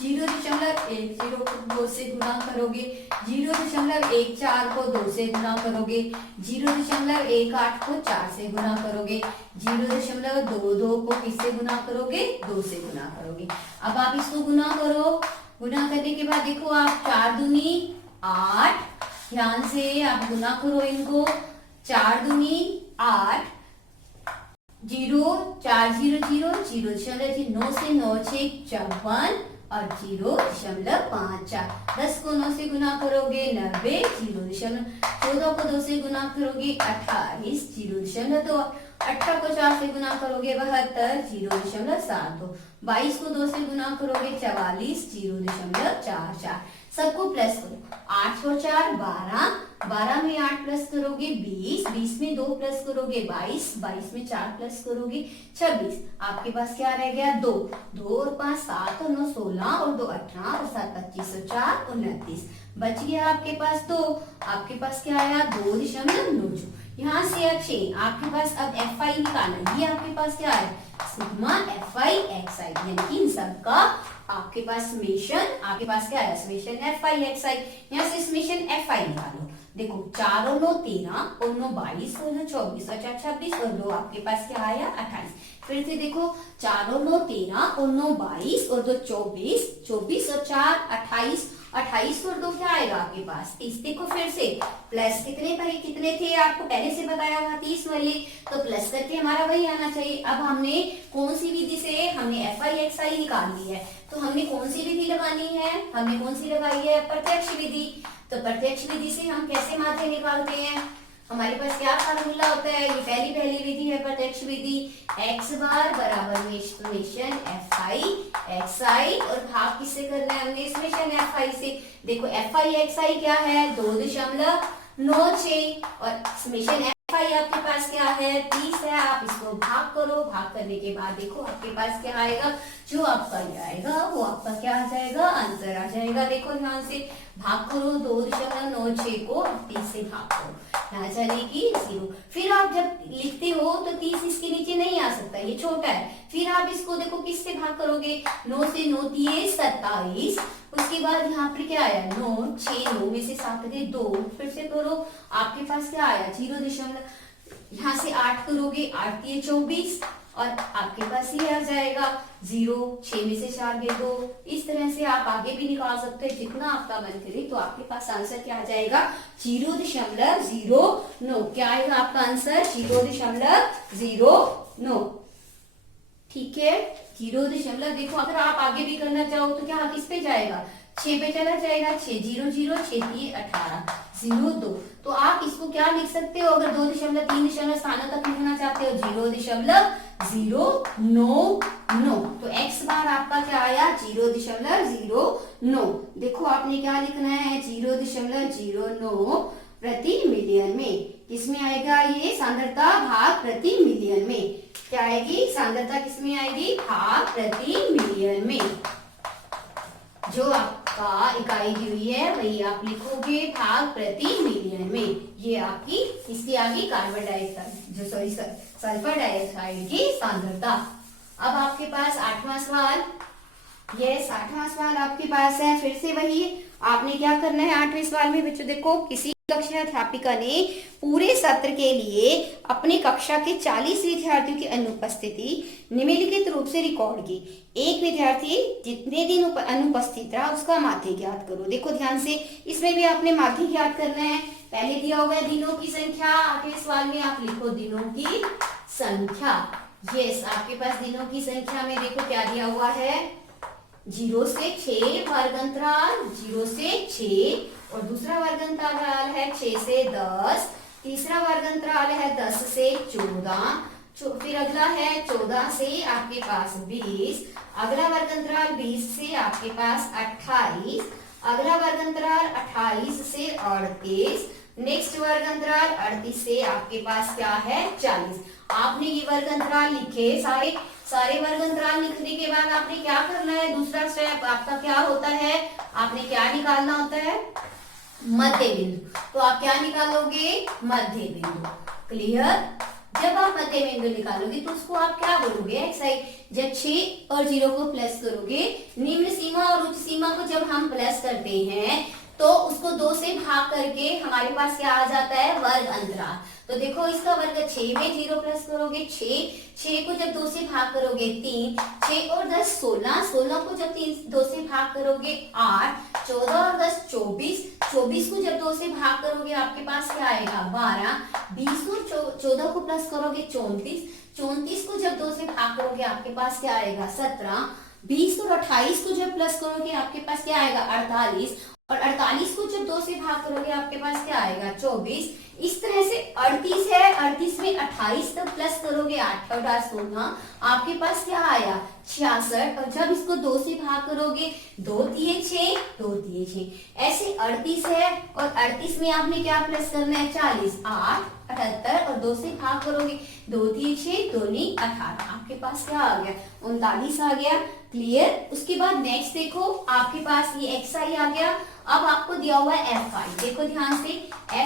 0.10 को 2 से गुना करोगे, 0.14 को 2 से गुना करोगे, 0.18 को 4 से गुना करोगे, 0.22 को किससे गुना करोगे, 2 से गुना करोगे। अब आप इसको गुना करो, गुना करने के बाद देखो आप 4 दूनी 8, ध्यान से आप गुना करो इनको, 4 दूनी 8, 0 4 0 0 0 9 से 9 6 54 और 0.54, 10 को 9 से गुना करोगे 90, 0.14 को 2 से गुना करोगे 28, 0.2, 18 को 4 से गुना करोगे 72, 0.72, 22 को 2 से गुना करोगे 44, 0.44। सबको प्लस करो, 8 और 4 12, 12 में 8 प्लस करोगे 20, 20 में 2 प्लस करोगे 22, 22 में 4 प्लस करोगे 26। आपके पास क्या रह गया, 2, 2 और 5 7 और 9 16 और 2 18 और 7 25 और 4 29, बच गया आपके पास 2। आपके पास क्या आया, 2.9। यहाँ से अच्छे आपके पास अब fi निकालना, ये आपके पास क्या है, सिग्मा fi xi, यानी कि इन सब का आपके पास समेशन, आपके पास क्या है, समेशन fi xi। यहाँ से समेशन fi निकालो, देखो 4 और 9 13 और 9 22 और 24 और 4 26 और 2 आपके पास क्या आया 28। फिर से देखो 4 और 9 13 और 9 22 और 2 24, 24 और 4 28, 28 और 2 क्या आएगा आपके पास 30। देखो फिर से प्लस कितने भाई कितने थे, आपको पहले से बताया था 30 वाले, तो प्लस करके हमारा वही आना चाहिए। अब हमने कौन सी विधि से, हमने fi xi निकाल ली है, तो हमने कौन सी विधि लगानी है, हमने कौन सी लगाई है, प्रत्यक्ष विधि। तो प्रत्यक्ष विधि से हम कैसे माध्य निकालते हैं, हमारे पास क्या फार्मूला होता है, ये पहली विधि है प्रत्यक्ष विधि, x बार बराबर में समेशन fi xi और भाग किससे करना है हमने, समेशन fi से। देखो fi xi क्या है 2.96 और समेशन fi आपके पास क्या है 30 है। आप इसको भाग करो, भाग करने के बाद देखो आपके पास क्या आएगा, जो आपका ये आएगा वो आपका क्या आ जाएगा, आंसर आ जाएगा। देखो ध्यान से भाग करो, 2.96 को 30 से भाग करो, यहाँ चलेगी 0। फिर आप जब लिखते हो तो 30 इसके नीचे नहीं आ सकता, ये छोटा है। फिर आप इसको देखो किससे भाग करोगे, 9 से 9 दिए 27, उसके बाद यहाँ पर क्या आया 9, 6 9 में से 7 गए 2, फिर से करो, आपके पास क्या आया 0. यहाँ से 8 करोगे 8 दिए 24 और आपके पास ये आ जाएगा 0, 6 में से 4 गए 2। इस तरह से आप आगे भी निकाल सकते हैं जितना आपका मन करे। तो आपके पास आंसर क्या आ जाएगा 0.09, क्या आएगा आपका आंसर 0.09। ठीक है 0. देखो अगर आप आगे भी करना चाहो तो क्या किस पे जाएगा, 6 पे चला जाएगा, 6 0 0 6 दिए 18 0 2। तो आप इसको क्या लिख सकते हो, अगर 2.3 स्थानों तक लिखना चाहते हो 0.099। तो x बार आपका क्या आया 0.09। देखो आपने क्या लिखना है 0.09 प्रति मिलियन में, किसमें आएगा ये सांद्रता भाग प्रति मिलियन में, क्या आएगी सांद्रता किसमें आएगी, भाग प्रति मिलियन में। जो आपका इकाई दी हुई है वही आप लिखोगे भाग प्रति मिलियन में। ये आपकी इसके आगे कार्बन डाइऑक्साइड जो सल्फर डाइऑक्साइड की सांद्रता। अब आपके पास 8वां सवाल, यस 8वां सवाल आपके पास है। फिर से वही आपने क्या करना है 8वें सवाल में बच्चों, देखो किसी कक्षा अध्यापिका ने पूरे सत्र के लिए अपनी कक्षा के 40 विद्यार्थियों की अनुपस्थिति निम्नलिखित रूप से रिकॉर्ड की। एक विद्यार्थी जितने दिन अनुपस्थित रहा उसका माध्य ज्ञात करो। देखो ध्यान से, इसमें भी आपने माध्य ज्ञात करना है। पहले दिया हुआ है दिनों की संख्या, आगे सवाल में आप लिखो दिनों की संख्या। यस आपके पास दिनों की संख्या में देखो क्या दिया हुआ है, 0 से 6 वर्ग अंतराल 0 से 6, और दूसरा वर्ग अंतराल है 6 से 10, तीसरा वर्ग अंतराल है 10 से 14, फिर अगला है 14 से आपके पास 20, अगला वर्ग अंतराल 20 से आपके पास 28, अगला वर्ग अंतराल 28 से 38, नेक्स्ट वर्ग अंतराल 38 से आपके पास क्या है 40। आपने ये वर्ग अंतराल लिखे, सारे वर्ग अंतराल लिखने के बाद आपने क्या करना है, दूसरा स्टेप आपका क्या होता है, आपने क्या निकालना होता है, मध्य बिंदु। तो आप क्या निकालोगे, मध्य बिंदु। क्लियर। जब आप मध्य बिंदु निकालोगे तो उसको आप क्या बोलोगे, एक्साइड। जब 6 और 0 को प्लस करोगे, निम्न सीमा और उच्च सीमा को जब हम प्लस करते हैं तो उसको 2 से भाग करके हमारे पास क्या आ जाता है, वर्ग अंतराल। तो देखो इसका वर्ग 6 में 0 प्लस करोगे 6 को जब 2 से भाग करोगे 3, 6 और 10 16, 16 को जब 2 से भाग करोगे 8, 14 और 10 24, 24 को जब 2 से भाग करोगे आपके पास क्या आएगा 12, 20 और 14 को प्लस करोगे 34, 34 को जब 2 से भाग करोगे आपके पास क्या आएगा 17, 20 और 28 को जब प्लस करोगे आपके पास क्या आएगा 48, और 48 को जब 2 से भाग करोगे आपके पास क्या आएगा 24। इस तरह से 38 है, 38 में 28 तक प्लस करोगे 8 और 8 16, आपके पास क्या आया 66, और जब इसको 2 से भाग करोगे 2 तिये 6, 2 तिये 6, ऐसे 38 है, और 38 में आपने क्या प्लस करना है 40, 8 78, और 2 से भाग करोगे 2 तिये 6, 2 नी 18, आपके पास क्या आ गया 39 आ गया। क्लियर। उसके बाद नेक्स्ट देखो आपके पास ये xi आ गया। अब आपको दिया हुआ है fi, देखो ध्यान से,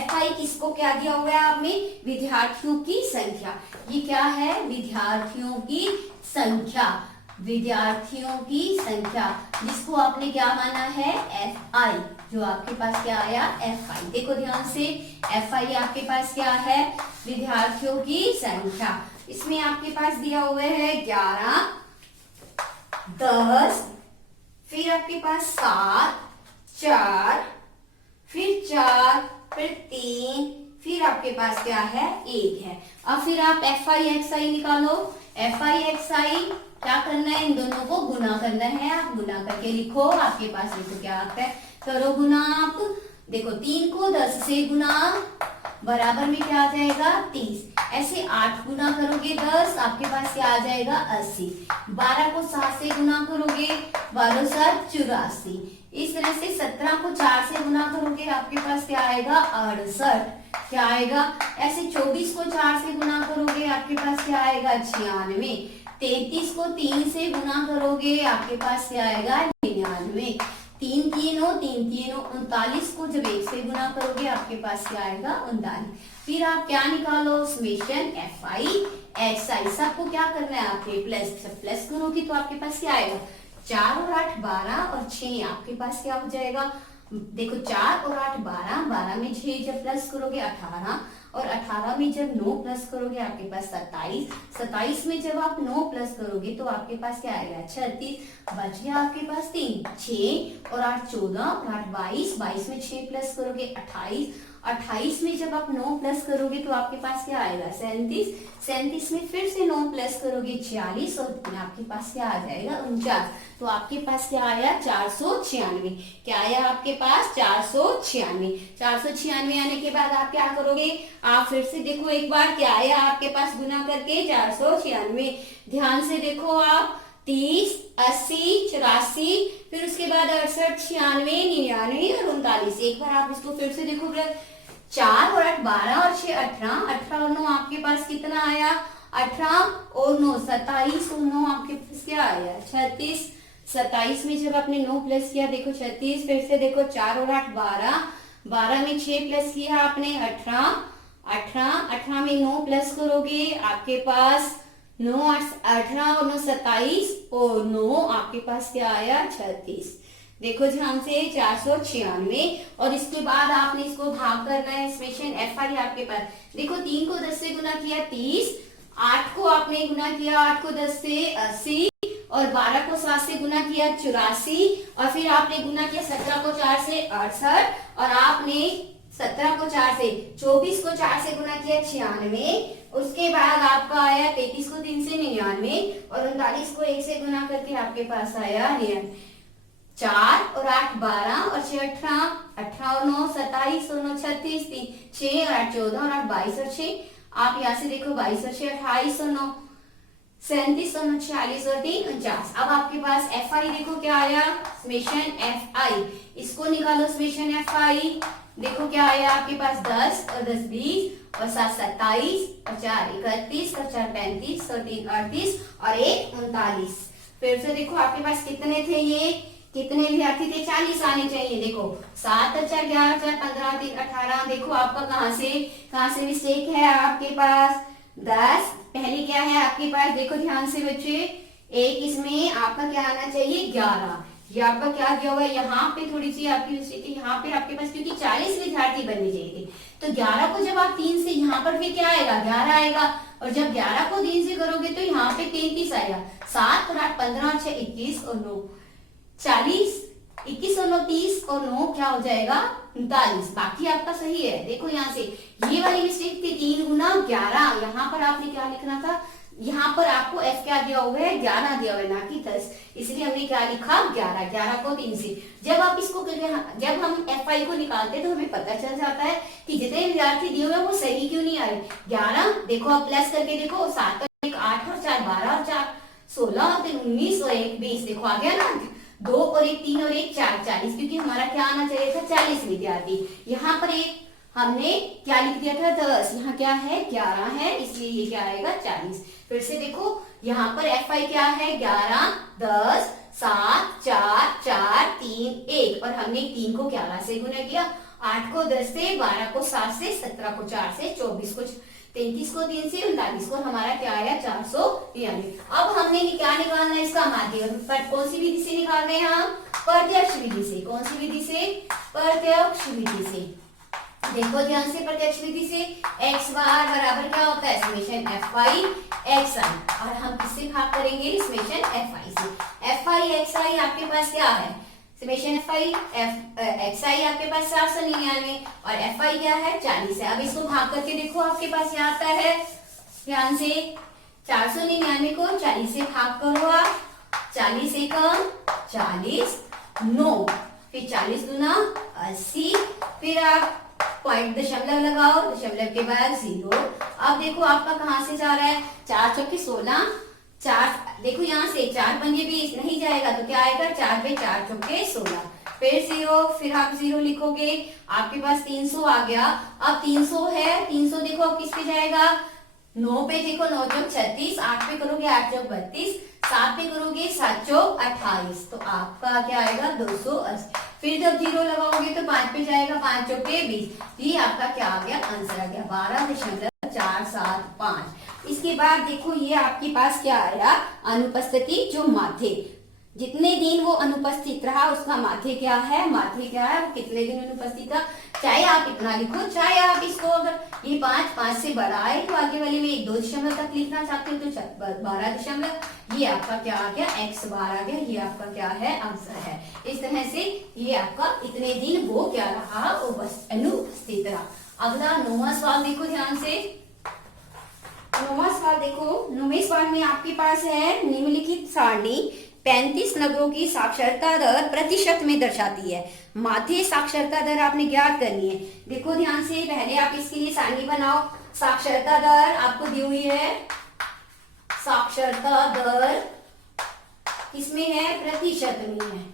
fi किसको क्या दिया हुआ है आपने, विद्यार्थियों की संख्या। ये क्या है, विद्यार्थियों की संख्या, विद्यार्थियों की संख्या, जिसको आपने क्या माना है fi, जो आपके पास क्या आया fi। देखो ध्यान से, fi आपके पास क्या है, विद्यार्थियों की संख्या। इसमें आपके पास दिया हुआ है 11, 10, फिर आपके पास 7, 4, फिर 4, फिर 3, फिर आपके पास क्या है 1 है। अब फिर आप fi xi निकालो। fi xi क्या करना है, इन दोनों को गुना करना है। आप गुना करके लिखो, आपके पास देखो क्या आता है, करो गुना। आप देखो 3 को 10 से गुना, बराबर में क्या आ जाएगा 30। ऐसे 8 गुना करोगे 10, आपके पास क्या आ जाएगा 80। 12 को 7 से गुना करोगे, 12 7 84। इस तरह से 17 को 4 से गुना करोगे, आपके पास क्या आएगा 68। क्या आएगा, ऐसे 24 को 4 से गुना करोगे, आपके पास क्या आएगा 96। 33 को 3 से गुना करोगे, आपके पास क्या आएगा 99। 3 3 39 को जब 1 से गुना करोगे, आपके पास क्या आएगा 39। फिर आप क्या निकालो, समेशन fi xi, सबको क्या करना है आपके प्लस करोगे तो आपके पास क्या आएगा 4 और 8 12, और 6 आपके पास क्या हो जाएगा, देखो 4 और 8 12, 12 में 6 जब प्लस करोगे 18, और 18 में जब 9 प्लस करोगे आपके पास 27, 27 में जब आप 9 प्लस करोगे तो आपके पास क्या आएगा 36। बच गया आपके पास 3, 6 और 8 14, और 8 22, 22 में 6 प्लस करोगे 28, 28 में जब आप 9 प्लस करोगे तो आपके पास क्या आएगा 37, 37 में फिर से 9 प्लस करोगे 46, और आपके पास क्या आ जाएगा 49। तो आपके पास क्या आया 496। क्या आया आपके पास 496। 496 आने के बाद आप क्या करोगे, आप फिर से देखो एक बार क्या आया आपके पास गुना करके 496। ध्यान से देखो आप, 30, 80, 84, फिर उसके बाद 68, 96, 99 और 39। एक बार आप इसको फिर से देखो, 4 और 8 12, और 6 18, 18 और 9 आपके पास कितना आया 18 और 9 27, और 9 आपके पास क्या आया 36। 27 में जब आपने 9 प्लस किया, देखो 36, फिर से देखो 4 और 8 12, 12 में 6 प्लस किया आपने 18, 18 में 9 प्लस करोगे, आपके पास 9 18 और 9 27, और 9 आपके पास क्या आया 36। देखो ध्यान से 496, और इसके बाद आपने इसको भाग करना है, समेशन fi आपके पास। देखो 3 को 10 से गुना किया 30, 8 को आपने गुना किया 8 को 10 से 80, और 12 को 7 से गुना किया 84, और फिर आपने गुना किया 17 को 4 से 68, और आपने 17 को 4 से, 24 को 4 से गुना किया 96, उसके बाद आपका आया 33 को 3 से 99 और 39 को 1 से गुना करके आपके पास आया 99। 4 और 8 12 और 6 18, 18 और 9 27 और 9 36, 6 और 8 14 और 8 22 और 6, आप यहाँ से देखो 22 और 6 28 और 9 37 और 9 46 और 3 49। अब आपके पास एफ आई देखो क्या आया, समेशन एफ आई, इसको निकालो समेशन एफ आई। देखो क्या आया आपके पास 10 और 10 20 और 7 27 और 4 31 और 4 35 और 3 38 और 1 39। फिर से देखो आपके पास कितने थे, ये कितने विद्यार्थी थे, 40 आने चाहिए। देखो 7 और 4 11 4 15 3 18। देखो आपका कहाँ से मिस्टेक है आपके पास 10। पहले क्या है आपके पास, देखो ध्यान से बच्चे, एक इसमें आपका क्या आना चाहिए 11। ये आपका क्या दिया हुआ है, यहाँ पे थोड़ी सी आपकी मिस्टेक है, यहाँ पे आपके पास क्योंकि 40 विद्यार्थी बनने चाहिए थे, तो 11 को जब आप 3 से, यहाँ पर फिर क्या आएगा 11 आएगा, और जब 11 को 3 से करोगे तो यहाँ पे 33 आएगा। 7 और 8 15 और 6 21 और 9 40, 21 और 9 30 और 9 क्या हो जाएगा 39। बाकी आपका सही है। देखो यहाँ से ये वाली मिस्टेक थी 3 गुना 11, यहाँ पर आपने क्या लिखना था, यहाँ पर आपको एफ क्या दिया हुआ है 11 दिया हुआ है, ना कि 10, इसलिए हमने क्या लिखा 11। 11 को 3 से जब आप इसको जब हम एफ आई को निकालते हैं तो हमें पता चल जाता है कि जितने विद्यार्थी दिए हुए हैं वो सही क्यों नहीं आ रहे। 11 देखो आप प्लस करके देखो, 7 और 1 8 और 4 12 और 4 16 और 3 19 और 1 20। देखो आ गया ना, 2 और 1 3 और 1 4 40, क्योंकि हमारा क्या आना चाहिए था 40 विद्यार्थी। यहाँ पर एक हमने क्या लिख दिया था 10, यहाँ क्या है 11 है, इसलिए ये क्या आएगा 40। फिर से देखो यहाँ पर एफ आई क्या है 11 10 7 4 4 3 1, और हमने 3 को 11 से गुना किया, 8 को 10 से, 12 को 7 से, 17 को 4 से, 24 को 33 को 3 से, 39 को, हमारा क्या आया 493। अब हमने क्या निकालना है इसका माध्य, पर कौन सी विधि से निकाल रहे हैं हम, प्रत्यक्ष विधि से। कौन सी विधि से, प्रत्यक्ष विधि से। देखो ध्यान से, प्रत्यक्ष विधि से x बार बराबर क्या होता है समेशन एफ आई एक्स आई, और हम किससे भाग करेंगे समेशन एफ आई से। एफ आई एक्स आई आपके पास क्या है, समेशन एफ आई एक्स आई आपके पास 499 और एफ आई क्या है 40 है। अब इसको भाग करके देखो आपके पास क्या आता है, ध्यान से 499 को 40 से भाग करो आप, 40 एकम 40 9, फिर 40 गुना 80, फिर आप पॉइंट दशमलव लगाओ, दशमलव के बाद 0। अब देखो आपका कहां से जा रहा है, 4 चौके 16, 4 देखो यहाँ से 4 पंजे 20 नहीं जाएगा तो क्या आएगा 4 पे 4 चौके 16, फिर 0, फिर आप 0 लिखोगे, आपके पास 300 आ गया। अब 300 है, 300 देखो अब किस पे जाएगा, 9 पे देखो 9 चौक 36, 8 पे करोगे 8 चौक 32, 7 पे करोगे 7 चौक 28, तो आपका क्या आएगा 280। फिर जब 0 लगाओगे तो 5 पे जाएगा 5 चौके 20, ये आपका क्या आ गया आंसर आ गया 12.475। इसके बाद देखो ये आपके पास क्या आया, अनुपस्थिति जो माध्य, जितने दिन वो अनुपस्थित रहा उसका माध्य क्या है, माध्य क्या है, कितने दिन अनुपस्थित था। चाहे आप इतना लिखो, चाहे आप इसको अगर ये 5 से बड़ा है तो आगे वाले में 1 2 दशमलव तक लिखना चाहते हो तो 12 दशमलव, ये आपका क्या आ गया x बार आ गया, ये आपका क्या है आंसर है। इस तरह से ये आपका इतने दिन वो क्या रहा, वो बस अनुपस्थित रहा। अगला 9वां सवाल देखो ध्यान से, 9वां सवाल देखो, 9वें सवाल में आपके पास है निम्नलिखित सारणी 35 नगरों की साक्षरता दर प्रतिशत में दर्शाती है, माध्य साक्षरता दर आपने ज्ञात करनी है। देखो ध्यान से, पहले आप इसके लिए सारणी बनाओ। साक्षरता दर आपको दी हुई है, साक्षरता दर किसमें है, प्रतिशत में है,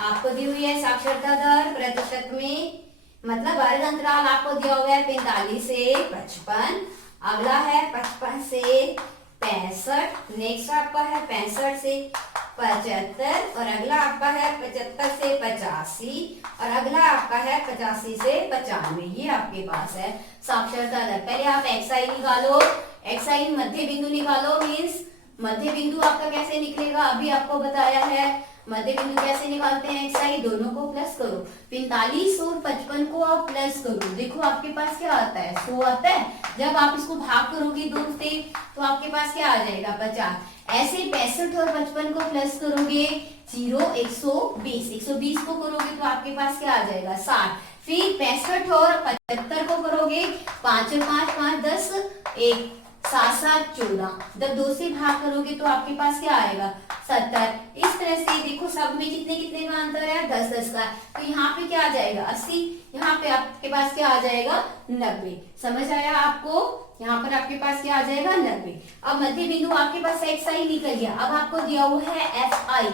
आपको दी हुई है साक्षरता दर प्रतिशत में, मतलब वर्ग अंतराल आपको दिया हुआ है 45 से 55, अगला है 55 से 65, नेक्स्ट आपका है 65 से 75, और अगला आपका है 75 से 85, और अगला आपका है 85 से 95। ये आपके पास है साक्षरता दर। पहले आप एक्स आई निकालो, एक्स आई मध्य बिंदु निकालो, मीन्स मध्य बिंदु आपका कैसे निकलेगा अभी आपको बताया है। मध्य बिंदु कैसे निकालते हैं, एक्स आई दोनों को प्लस करो, 45 और 55 को आप प्लस करो, देखो आपके पास क्या आता है 100 आता है। जब आप इसको भाग करोगे 2 से तो आपके पास क्या आ जाएगा 50। ऐसे 65 और 55 को प्लस करोगे 0 120, 120 को करोगे तो आपके पास क्या आ जाएगा 60। फिर 65 और 75 को करोगे, 5 और 5 5 10, 1 7 7 14, जब 2 से भाग करोगे तो आपके पास क्या आएगा 70। इस तरह से देखो सब में कितने कितने का अंतर है, 10 10 का। तो यहाँ पे क्या आ जाएगा 80, यहाँ पे आपके पास क्या आ जाएगा 90। समझ आया आपको? यहाँ पर आपके पास क्या आ जाएगा 90। अब मध्य बिंदु आपके पास एक्स आई निकल गया। अब आपको दिया हुआ है एफ आई।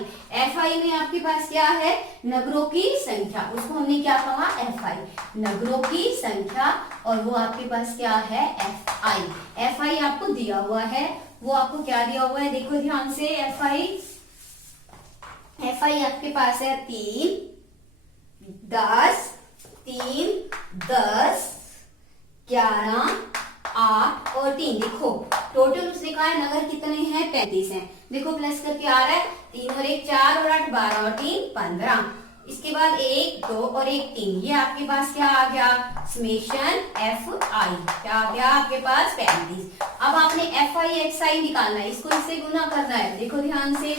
एफ आई में आपके पास क्या है, नगरों की संख्या, उसको हमने क्या कहा एफ आई, नगरों की संख्या, और वो आपके पास क्या है एफ आई। एफ आई आपको दिया हुआ है, वो आपको क्या दिया हुआ है देखो ध्यान से। एफ आई आपके पास है 3 10 3 10 11 8 और 3। देखो टोटल उसने कहा है नगर कितने हैं 35 हैं। देखो प्लस करके आ रहा है 3 और 1 4 और 8 12 और 3 15। इसके बाद 1 2 और 1 3। ये आपके पास क्या आ गया समेशन एफ आई, क्या आ गया आपके पास 35। अब आपने एफ आई एक्स आई निकालना है, इसको इससे गुना करना है। देखो ध्यान से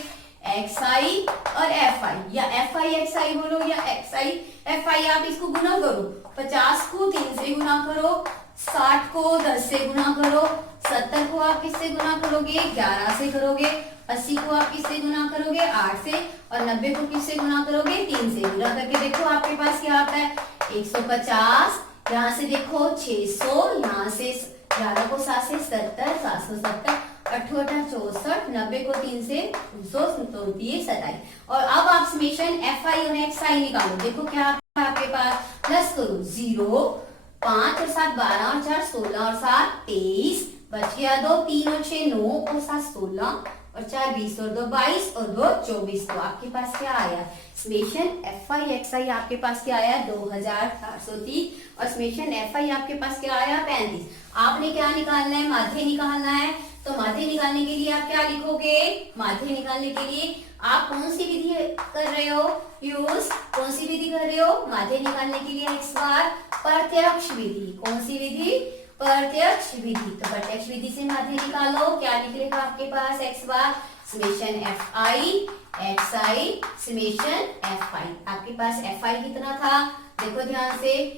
एक्स आई और एफ आई, या एफ आई एक्स आई बोलो या एक्स आई एफ आई, आप इसको गुना करो। 50 को 3 से गुना करो, 60 को 10 से गुना करो, 70 को आप किससे गुना करोगे 11 से करोगे, 80 को आप किससे गुना करोगे 8 से, और 90 को किससे गुना करोगे 3 से। गुना करके देखो आपके पास क्या आता है 150। यहाँ से देखो 600, यहाँ से 11 को 7 से 70, 770, 8 64, 90 को 3 से 229 27। और अब आप समेशन एफ आई और एक्स आई निकालो। देखो क्या आपके पास, प्लस करो 0 5 और 7 12 और 4 16 और 7 23, बच गया 2 3 और 6 9 और 7 16 और 4 20 और 2 22 और 2 24। तो आपके पास क्या आया समेशन एफ आई एक्स आई आपके पास क्या आया 2430, और समेशन एफ आई आपके पास क्या आया 35। आपने क्या निकालना है माध्य निकालना है। तो माध्य निकालने के लिए आप क्या लिखोगे, माध्य निकालने के लिए आप कौन सी विधि कर रहे हो यूज, कौन सी विधि कर रहे हो माध्य निकालने के लिए एक्स बार प्रत्यक्ष विधि। कौन सी विधि, प्रत्यक्ष विधि। तो प्रत्यक्ष विधि से माध्य निकालो, क्या निकलेगा आपके पास X bar summation F I X I summation F I. आपके पास एफ आई कितना था देखो ध्यान से,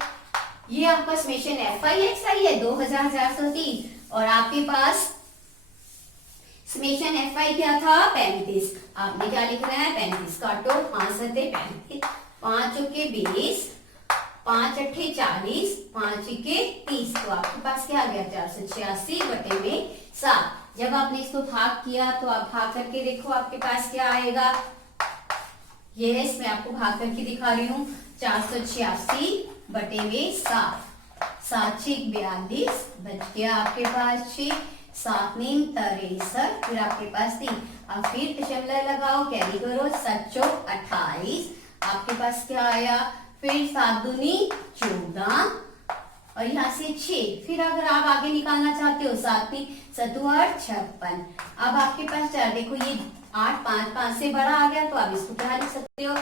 ये आपका समेशन एफ आई एक्स आई है 2430, और आपके पास समेशन एफ आई क्या था 35। आपने क्या लिखना है 35, काटो 5 सते 35, 5 चौके 20, 5 अट्ठे 40, 5 के 30। तो आपके पास क्या आ गया 486 बटे में 7। जब आपने इसको भाग किया तो आप भाग करके देखो आपके पास क्या आएगा, ये है इसमें आपको भाग करके दिखा रही हूँ, 486 बटे में 7, 7 6 42, बच गया आपके पास 6, 7 9 63, फिर आपके पास 3। अब फिर दशमलव लगाओ, कैरी करो, 7 चौक 28, आपके पास क्या आया, फिर 7 दूनी 14, और यहाँ से 6। फिर अगर आप आगे निकालना चाहते हो 7 3 7 56। अब आपके पास 4, देखो ये 8 5 5 से बड़ा आ गया, तो आप इसको क्या लिख सकते हो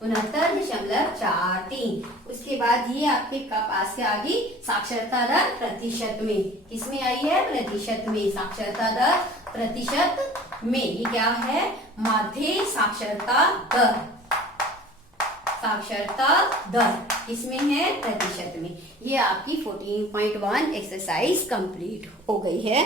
69.43। उसके बाद ये आपके पास क्या आ गई साक्षरता दर प्रतिशत में, किसमें आई है प्रतिशत में, साक्षरता दर प्रतिशत में। ये क्या है माध्य साक्षरता दर, साक्षरता दर किसमें है प्रतिशत में। ये आपकी 14.1 एक्सरसाइज कंप्लीट हो गई है।